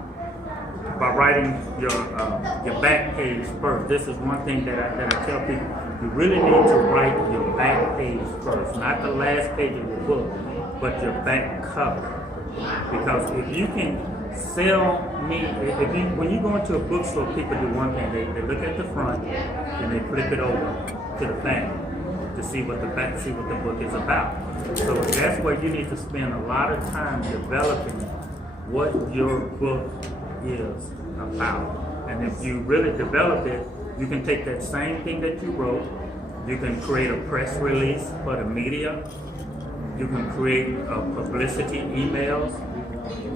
by writing your back page first? This is one thing that I tell people. You really need to write your back page first, not the last page of your book, but your back cover. Because if you can sell me, when you go into a bookstore, people do one thing. They look at the front and they flip it over to the back to see what the book is about. So that's where you need to spend a lot of time developing what your book is about. And if you really develop it, you can take that same thing that you wrote, you can create a press release for the media, you can create publicity emails,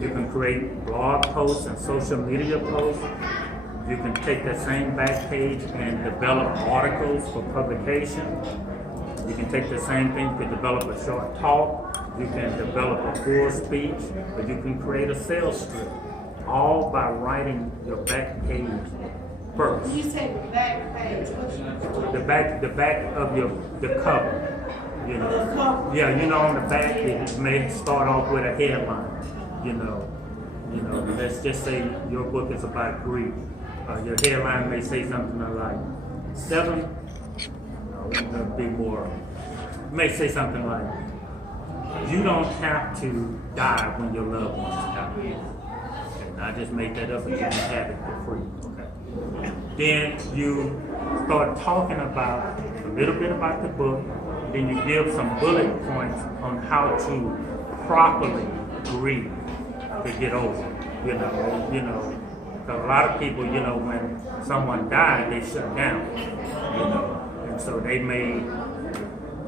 you can create blog posts and social media posts. You can take that same back page and develop articles for publication. You can take the same thing, you can develop a short talk, you can develop a full speech, or you can create a sales script, all by writing your back page first. You say the back page. The back of the cover. The cover. Yeah, on the back it may start off with a headline. Let's just say your book is about grief. Your headline may say something like may say something like, you don't have to die when your loved ones die. And I just made that up, but you can have it for free. Okay. Then you start talking about a little bit about the book, then you give some bullet points on how to properly grieve to get over. Because a lot of people, when someone died, they shut down. And so they may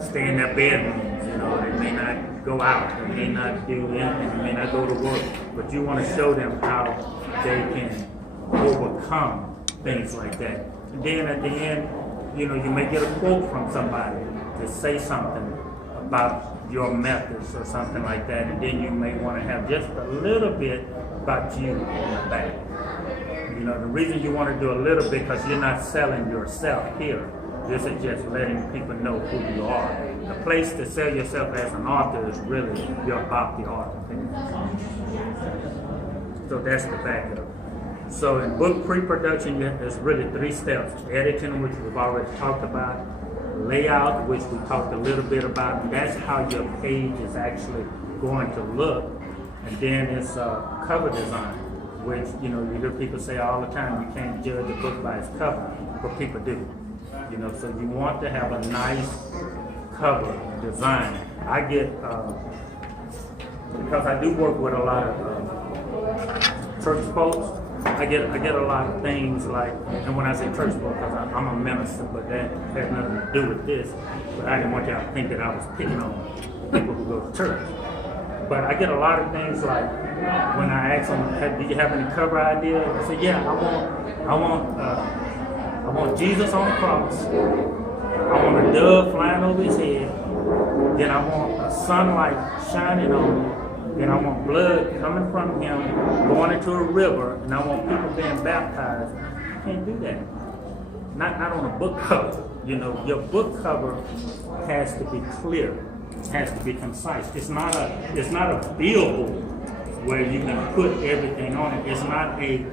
stay in their bedrooms, they may not go out, they may not do anything, they may not go to work, but you want to show them how they can overcome things like that. And then at the end, you may get a quote from somebody to say something about your methods or something like that, and then you may want to have just a little bit about you in the back. The reason you want to do a little bit, because you're not selling yourself here. This is just letting people know who you are. The place to sell yourself as an author is really you're about the author. So that's the backup. So in book pre-production, there's really 3 steps. Editing, which we've already talked about. Layout, which we talked a little bit about. And that's how your page is actually going to look. And then it's cover design, which, you know, you hear people say all the time, you can't judge a book by its cover, but people do. You know, so you want to have a nice cover design. I get, because I do work with a lot of church folks, I get a lot of things like, and when I say church folks, because I'm a minister, but that has nothing to do with this, but I didn't want y'all to think that I was picking on people who go to church. But I get a lot of things like, when I ask them, do you have any cover ideas? I say, yeah, I want Jesus on the cross. I want a dove flying over his head. Then I want a sunlight shining on him. Then I want blood coming from him, going into a river, and I want people being baptized. You can't do that. Not on a book cover. You know, your book cover has to be clear, has to be concise. It's not a billboard where you can put everything on it. It's not a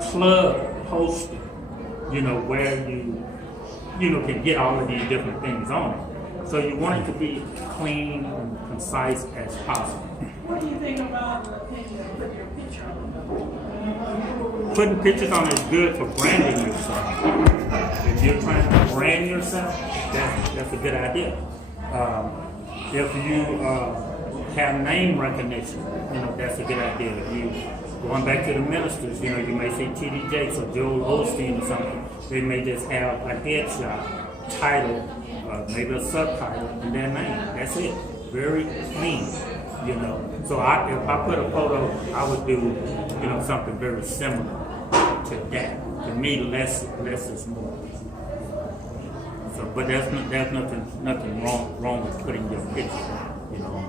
club poster, you know, where you can get all of these different things on it. So you want it to be clean and concise as possible. What do you think about putting your picture on? Putting pictures on is good for branding yourself. If you're trying to brand yourself, that's a good idea. If you have name recognition, you know, that's a good idea. If you going back to the ministers, you know, you may say T.D. Jakes or Joel Osteen or something. They may just have a headshot, title, maybe a subtitle, and their name. That's it. Very clean, you know. So if I put a photo, I would do, you know, something very similar to that. To me, less is more. So, but there's nothing wrong with putting your picture, you know.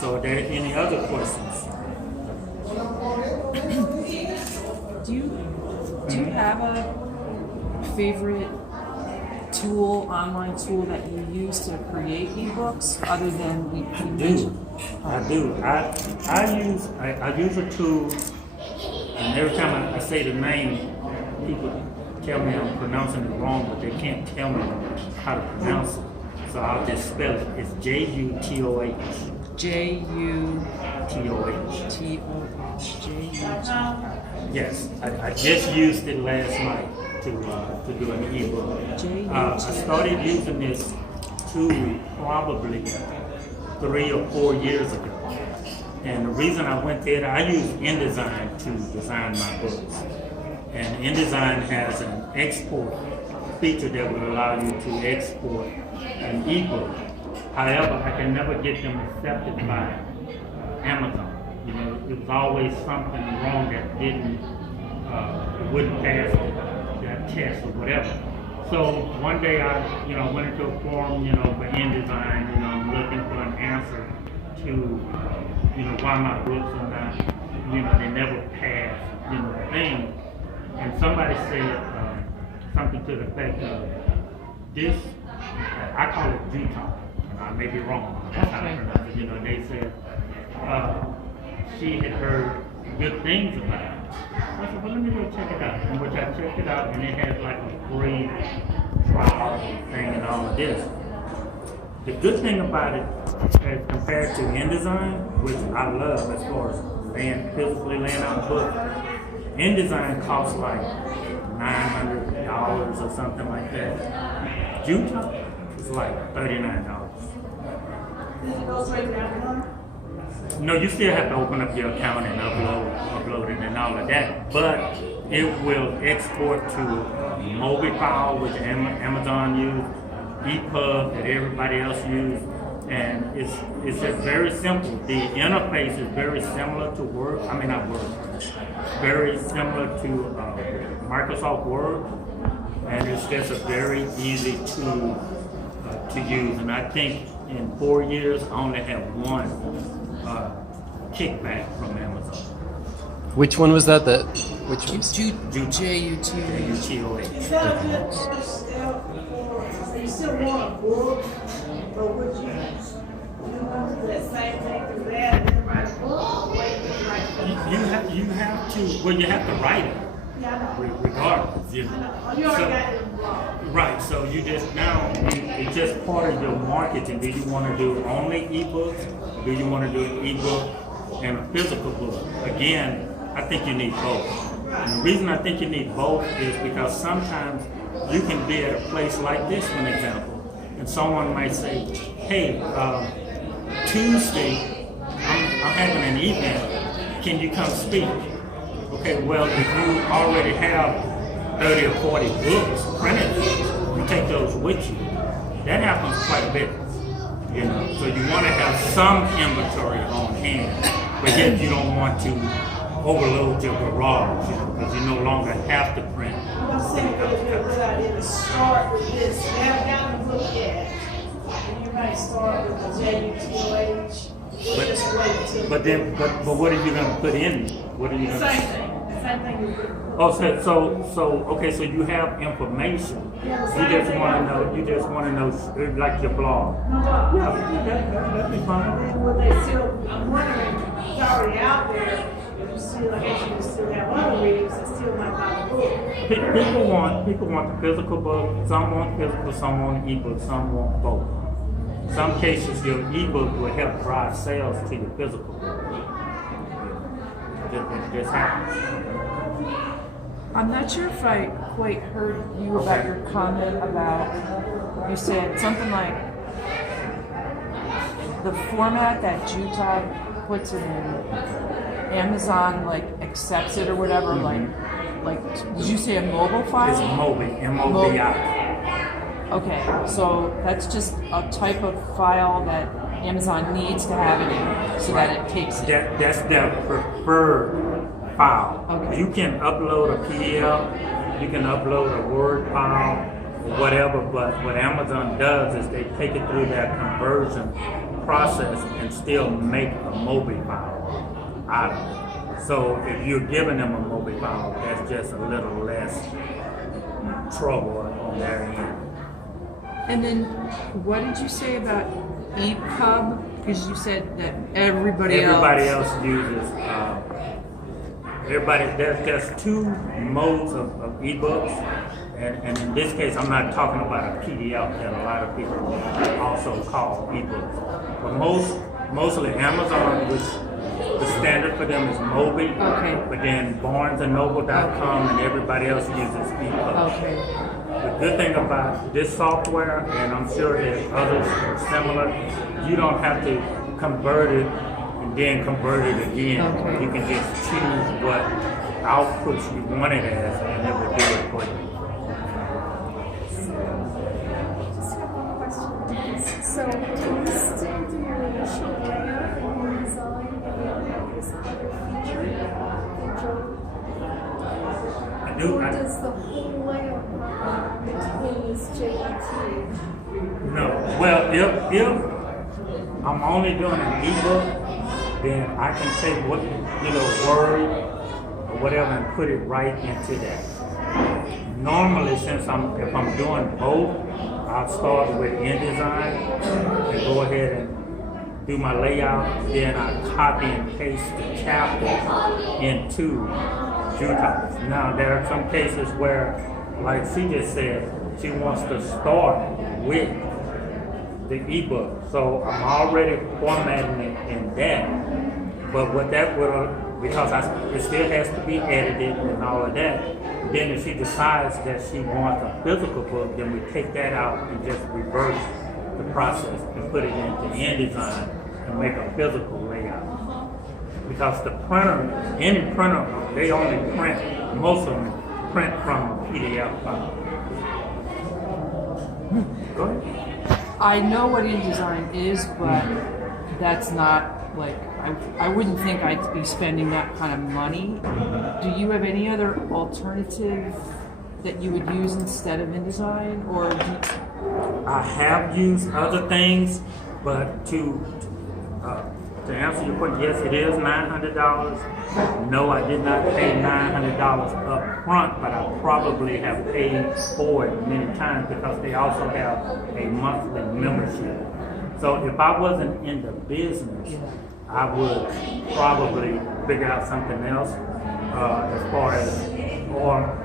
So, are there any other questions? Do you have a favorite tool, online tool that you use to create ebooks other than we mentioned? I do. I use a tool, and every time I say the name, people tell me I'm pronouncing it wrong, but they can't tell me how to pronounce it. So I'll just spell it. It's Jutoh. Jutoh. Yes, I just used it last night to do an ebook. I started using this tool probably 3 or 4 years ago. And the reason I went there, I use InDesign to design my books. And InDesign has an export feature that will allow you to export an ebook. However, I can never get them accepted by Amazon. You know, it was always something wrong that wouldn't pass that test or whatever. So one day I went into a forum, for InDesign, I'm looking for an answer to, why my books are not, they never pass, the thing. And somebody said something to the effect of this, I call it Jutoh. I may be wrong. That's how I pronounce it. They said she had heard good things about it. I said, well, let me go check it out. In which I checked it out, and it has like a free trial thing and all of this. The good thing about it, as compared to InDesign, which I love as far as physically laying out a book, InDesign costs like $900 or something like that. Jutoh is like $39. It goes right down. No, you still have to open up your account and upload it and all of that, but it will export to MobiFile, which Amazon use, EPUB that everybody else use, and it's just very simple. The interface is very similar to Word. I mean, not Word. Very similar to Microsoft Word, and it's just a very easy tool to use. And I think in 4 years, I only have one kickback from Amazon. Which one was that? Which ones? J-U-T-A. UTOA. Is that a good first step for, you still want a book, but would you do that same thing through that and then write a book? Wait, write a book? You have to, well, you have to write it. Yeah, I know. Regardless. I know. Oh, you already got it involved. Right, so you just now, it's just part of your marketing. Do you want to do only ebooks? Or do you want to do an ebook and a physical book? Again, I think you need both. And the reason I think you need both is because sometimes you can be at a place like this, for example, and someone might say, hey, Tuesday, I'm having an event. Can you come speak? Okay, well, if you already have 30 or 40 books printed, you take those with you. That happens quite a bit, you know. So you want to have some inventory on hand, but yet you don't want to overload your garage, you know, because you no longer have to print. I'm saying it would be a good idea to start with this. You haven't gotten the book yet. And you might start with the JUTOH. Just wait till. But what are you going to put in? What are you going to? Same thing. Same thing you do. Oh, okay. So you have information. You just want to know. You just want to know, like your blog. Yeah, that'd be fine. And will they still, I'm wondering, it's already out there, if you still, I guess you still have other readers that still might buy the book. People want the physical book. Some want physical, some want ebook, some want both. Some cases, your ebook will help drive sales to your physical book. It just happens. I'm not sure if I quite heard you about your comment about, you said something like the format that Jutog puts it in, Amazon like accepts it or whatever, like did you say a mobile file? It's MOBI, M-O-B-I. Okay, so that's just a type of file that Amazon needs to have it in so that it takes it. That's their preferred file. Okay. You can upload a PDF, you can upload a Word file, or whatever, but what Amazon does is they take it through their conversion process and still make a MOBI file out of it. So if you're giving them a MOBI file, that's just a little less trouble on their end. And then what did you say about EPUB? Because you said that everybody else uses. There's two modes of ebooks, and in this case, I'm not talking about a PDF that a lot of people also call ebooks. But mostly Amazon, which the standard for them is MOBI. Okay. But then BarnesandNoble.com and everybody else uses EPUB. Okay. The good thing about this software, and I'm sure there's others similar, you don't have to convert it and then convert it again. Okay. You can just choose what outputs you want it as, and it will do it for you. Just have one question. So, do you still do your initial layout and your design and then have this other feature? Or does the whole layout between this JET? No. Well, if I'm only doing an ebook, then I can take what Word or whatever and put it right into that. Normally, if I'm doing both, I'll start with InDesign and go ahead and do my layout. Then I copy and paste the chapter into Jutog. Now there are some cases where, like she just said, she wants to start with the ebook. So I'm already formatting it in that. But what that would, because it still has to be edited and all of that. Then if she decides that she wants a physical book, then we take that out and just reverse the process and put it into InDesign and make a physical layout. Because the printer, any printer, they only print, most of them print from a PDF file. Go ahead. I know what InDesign is, but that's not like, I wouldn't think I'd be spending that kind of money. Do you have any other alternative that you would use instead of InDesign, or? I have used other things, but to to answer your question, yes, it is $900. No, I did not pay $900 up front, but I probably have paid for it many times because they also have a monthly membership. So if I wasn't in the business, I would probably figure out something else as far as, or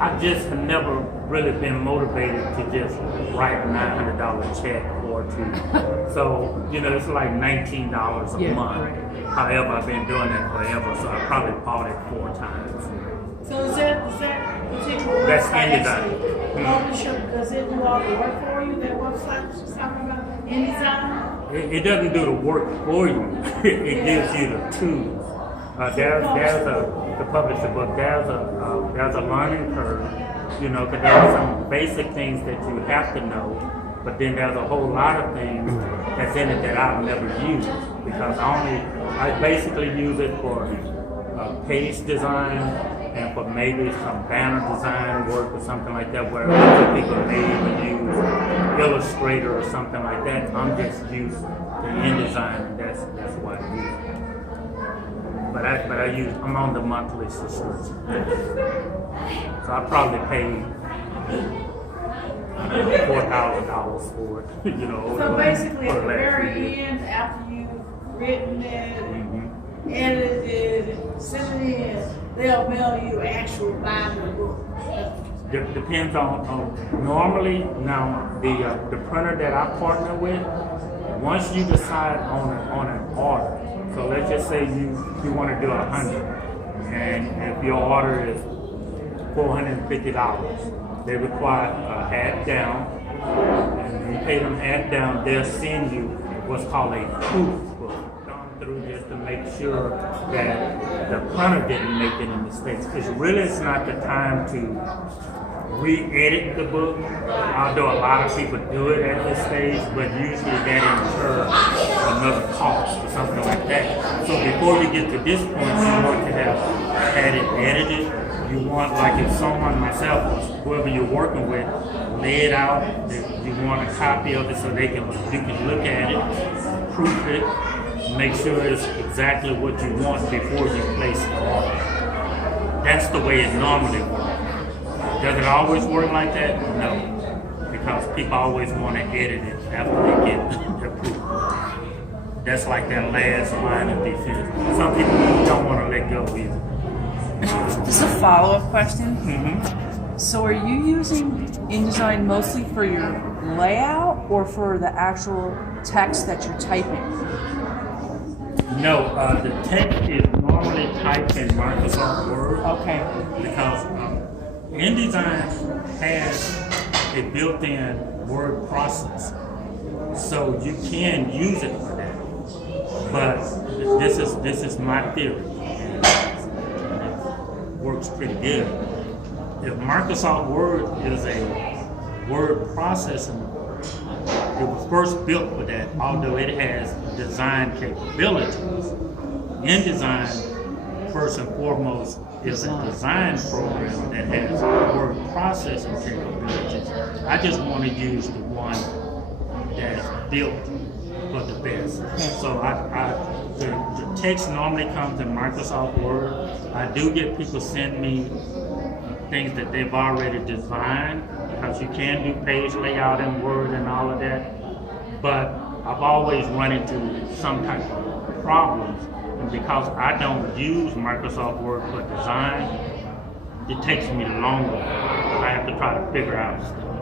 I just have never really been motivated to just write a $900 check or to, so, it's like $19 a month. However, I've been doing that forever, so I probably bought it 4 times. So is that particular That's website InDesign. actually publisher, does it do all the work for you, that website that you're talking about, InDesign? It doesn't do the work for you. It gives you the tools. To publish a book, there's a learning curve, because there are some basic things that you have to know, but then there's a whole lot of things that's in it that I've never used because I basically use it for page design and for maybe some banner design work or something like that, where other people may even use Illustrator or something like that. I'm just used to InDesign, and that's what I use. But I'm on the monthly subscription. So I probably paid $4,000 for it, So basically at for the last very year. end, after you've written it, edited it, sent it in, they'll mail you actual binding book. Depends on normally now the printer that I partner with, once you decide on an order, so let's just say you want to do 100, and if your order is $450, they require a half down, and you pay them half down, they'll send you what's called a proof book, gone through just to make sure that the printer didn't make any mistakes, because really it's not the time to re-edit the book, although a lot of people do it at this stage, but usually that incurs another cost or something like that. So before you get to this point, you want to have had it edited. You want, like if someone, myself, or whoever you're working with, lay it out, you want a copy of it so you can look at it, proof it, make sure it's exactly what you want before you place the order. That's the way it normally works. Does it always work like that? No, because people always want to edit it after they get the proof. That's like that last line of defense. Some people don't want to let go either. Just a follow-up question. So are you using InDesign mostly for your layout or for the actual text that you're typing? No, the text is normally typed in Microsoft Word. Okay. Because InDesign has a built-in word processor, so you can use it for that. But this is my theory, and it works pretty good. If Microsoft Word is a word processor, it was first built for that, although it has design capabilities. InDesign, first and foremost, is a design program that has word processing capabilities. I just want to use the one that's built for the best. So the text normally comes in Microsoft Word. I do get people send me things that they've already designed, because you can do page layout in Word and all of that. But I've always run into some type of problems. And because I don't use Microsoft Word for design, it takes me longer. I have to try to figure out stuff,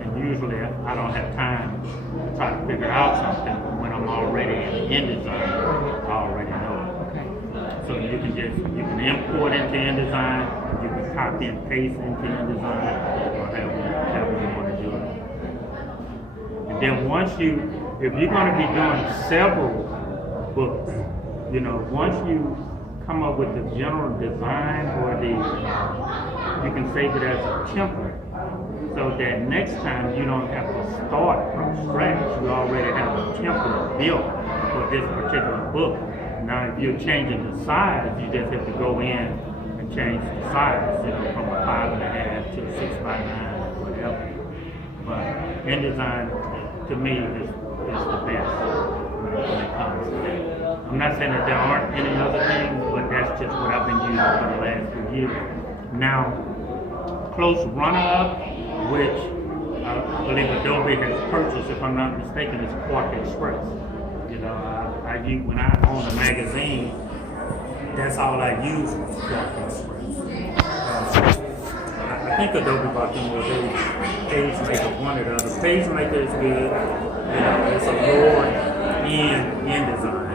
And usually I don't have time to try to figure out something when I'm already in InDesign. I already know it. So you can import into InDesign, you can copy and paste into InDesign, or however you want to do it. And then if you're going to be doing several books, once you come up with the general design or you can save it as a template, so that next time you don't have to start from scratch. You already have a template built for this particular book. Now, if you're changing the size, you just have to go in and change the size, from a 5.5 to a 6x9 or whatever. But InDesign, to me, is the best. when it comes to that. I'm not saying that there aren't any other things, but that's just what I've been using for the last few years. Now, close runner-up, which I believe Adobe has purchased, if I'm not mistaken, is Quark Express. You know, when I own a magazine, that's all I use was Quark Express. I think Adobe bought them with a PageMaker, one or the other. PageMaker is good. You know, it's a lower end InDesign.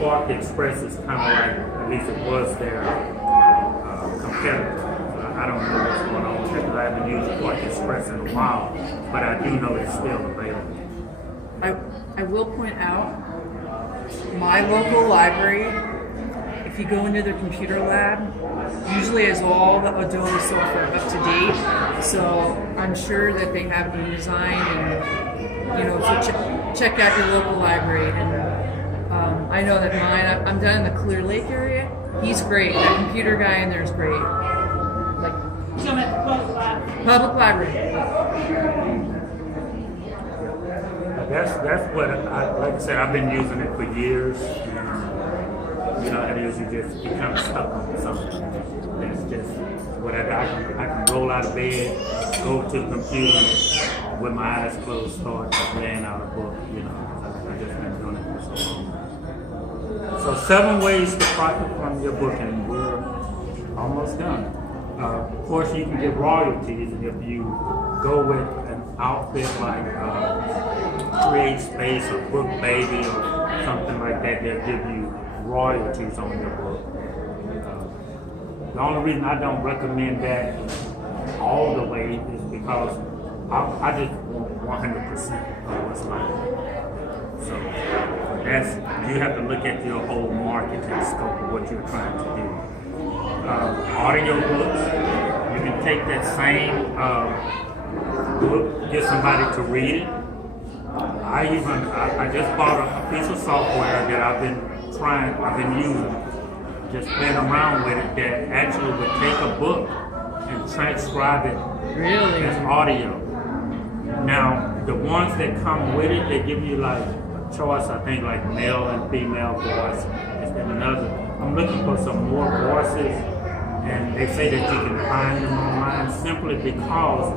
Quark Express is kind of like, at least it was their competitor. I don't know what's going on with it because I haven't used Quark Express in a while, but I do know it's still available. I will point out, my local library, if you go into their computer lab, usually has all the Adobe software up to date. So I'm sure that they have InDesign, and you know, so check out your local library. And I know that mine, I'm down in the Clear Lake area. He's great. That computer guy in there is great. Like So I'm at the public library. public library. That's what like I said, I've been using it for years. And, you know, it is, you kind of stuck on something. That's just what I can roll out of bed, go to the computer, with my eyes closed, start laying out a book. You know, I've just been doing it for so long. So 7 ways to profit from your book, and we're almost done. Of course, you can get royalties if you go with an outfit like Create Space or Book Baby or something like that. They'll give you royalties on your book. The only reason I don't recommend that all the way is because I just want 100% of what's mine. So you have to look at your whole marketing scope of what you're trying to do. Audio books, you can take that same book, get somebody to read it. I just bought a piece of software that I've been using, just playing around with it, that actually would take a book and transcribe it as audio. Now, the ones that come with it, they give you like a choice, I think like male and female voice, and another. I'm looking for some more voices, and they say that you can find them online simply because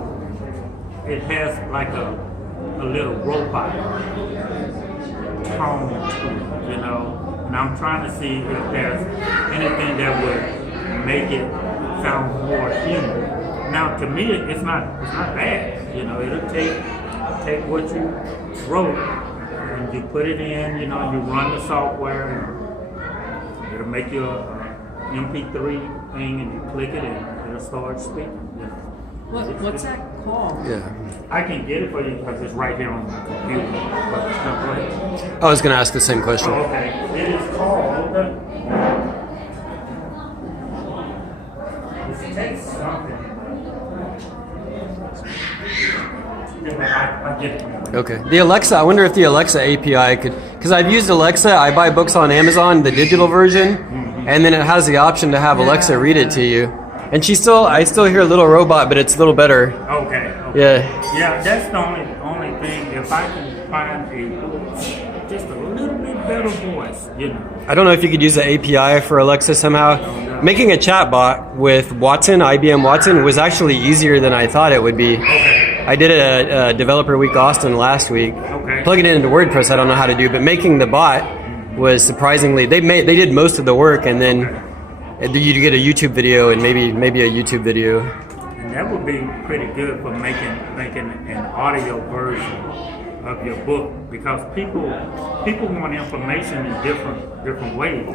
it has like a little robot tone to it, you know. And I'm trying to see if there's anything that would make it sound more human. Now, to me, it's not bad. You know, it'll take what you wrote and you put it in. You know, you run the software, and it'll make you a MP3 thing, and you click it, and it'll start speaking. You know. What's that called? Yeah. I can get it for you because it's right here on my computer. I was going to ask the same question. Oh, okay. It is called. It takes something. I get it. Okay. The Alexa, I wonder if the Alexa API could, because I've used Alexa, I buy books on Amazon, the digital version, and then it has the option to have Alexa read it to you. And I still hear a little robot, but it's a little better. Okay. Yeah. Yeah, that's the only thing. If I can find just a little bit better voice, you know. I don't know if you could use the API for Alexa somehow. Making a chatbot with Watson, IBM Watson, was actually easier than I thought it would be. Okay. I did a Developer Week Austin last week. Okay. Plugging it into WordPress, I don't know how to do, but making the bot was surprisingly. They did most of the work, and then you get a YouTube video and maybe a YouTube video. And that would be pretty good for making an audio version of your book, because people want information in different ways.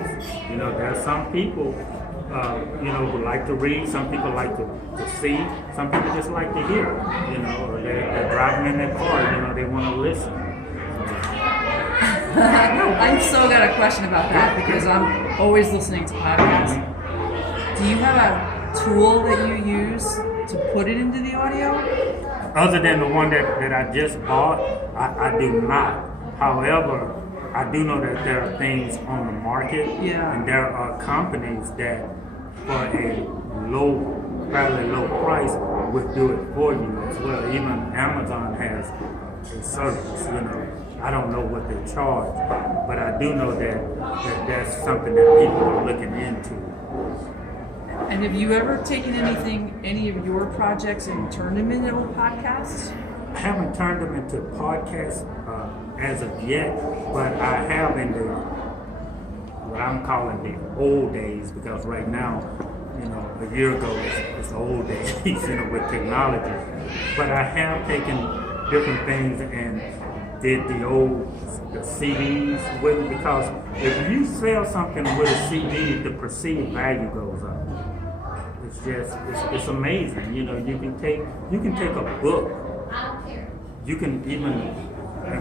You know, there are some people who like to read, some people like to see, some people just like to hear, you know, or they're driving in their car, you know, they want to listen. I still got a question about that because I'm always listening to podcasts. Do you have a tool that you use to put it into the audio? Other than the one that I just bought, I do not. However, I do know that there are things on the market, and there are companies that, for a fairly low price, will do it for you as well. Even Amazon has a service, you know. I don't know what they charge, but I do know that that's something that people are looking into. And have you ever taken any of your projects and turned them into a podcast? I haven't turned them into podcasts as of yet, but I have in the what I'm calling the old days, because right now, you know, a year ago it's the old days, you know, with technology. But I have taken different things and did the CDs with it, because if you sell something with a CD, the perceived value goes up. It's just it's amazing. You know, you can take a book. You can even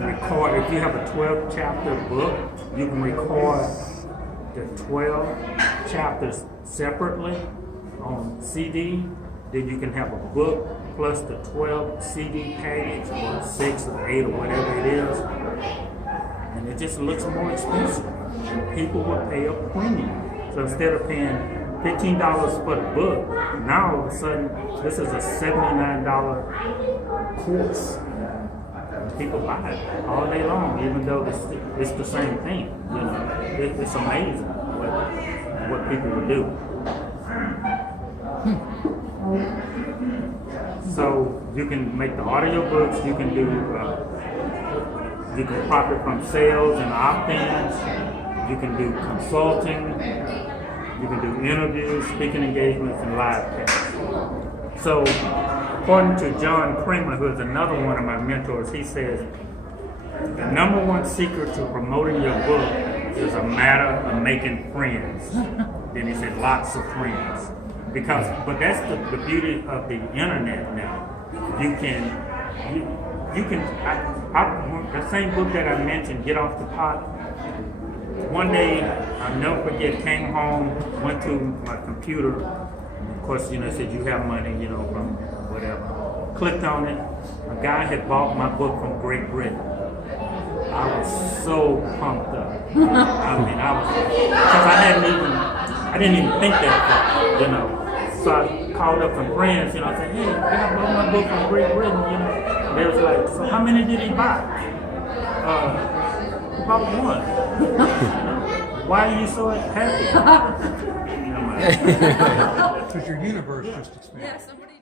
record, if you have a 12 chapter book, you can record the 12 chapters separately on CD. Then you can have a book plus the 12 CD package, or 6 or 8 or whatever it is. And it just looks more expensive. People will pay a premium. So instead of paying $15 for the book, now all of a sudden this is a $79 course. People buy it all day long, even though it's the same thing. You know, it's amazing what people will do. So you can make the audio books. You can do. You can profit from sales and opt-ins. You can do consulting. You can do interviews, speaking engagements, and live casts. So, according to John Kramer, who is another one of my mentors, he says, the number one secret to promoting your book is a matter of making friends. Then he said, lots of friends. But that's the beauty of the internet now. You can, the same book that I mentioned, Get Off the Pot. One day, I'll never forget, came home, went to my computer, and of course, you know, it said you have money, you know, from whatever. Clicked on it. A guy had bought my book from Great Britain. I was so pumped up. I mean, because I didn't even think that far, you know. So I called up some friends, you know, I said, hey, I bought my book from Great Britain, you know. And they was like, so how many did he buy? About one. Why are you so happy? Because your universe just expanded. Yeah, somebody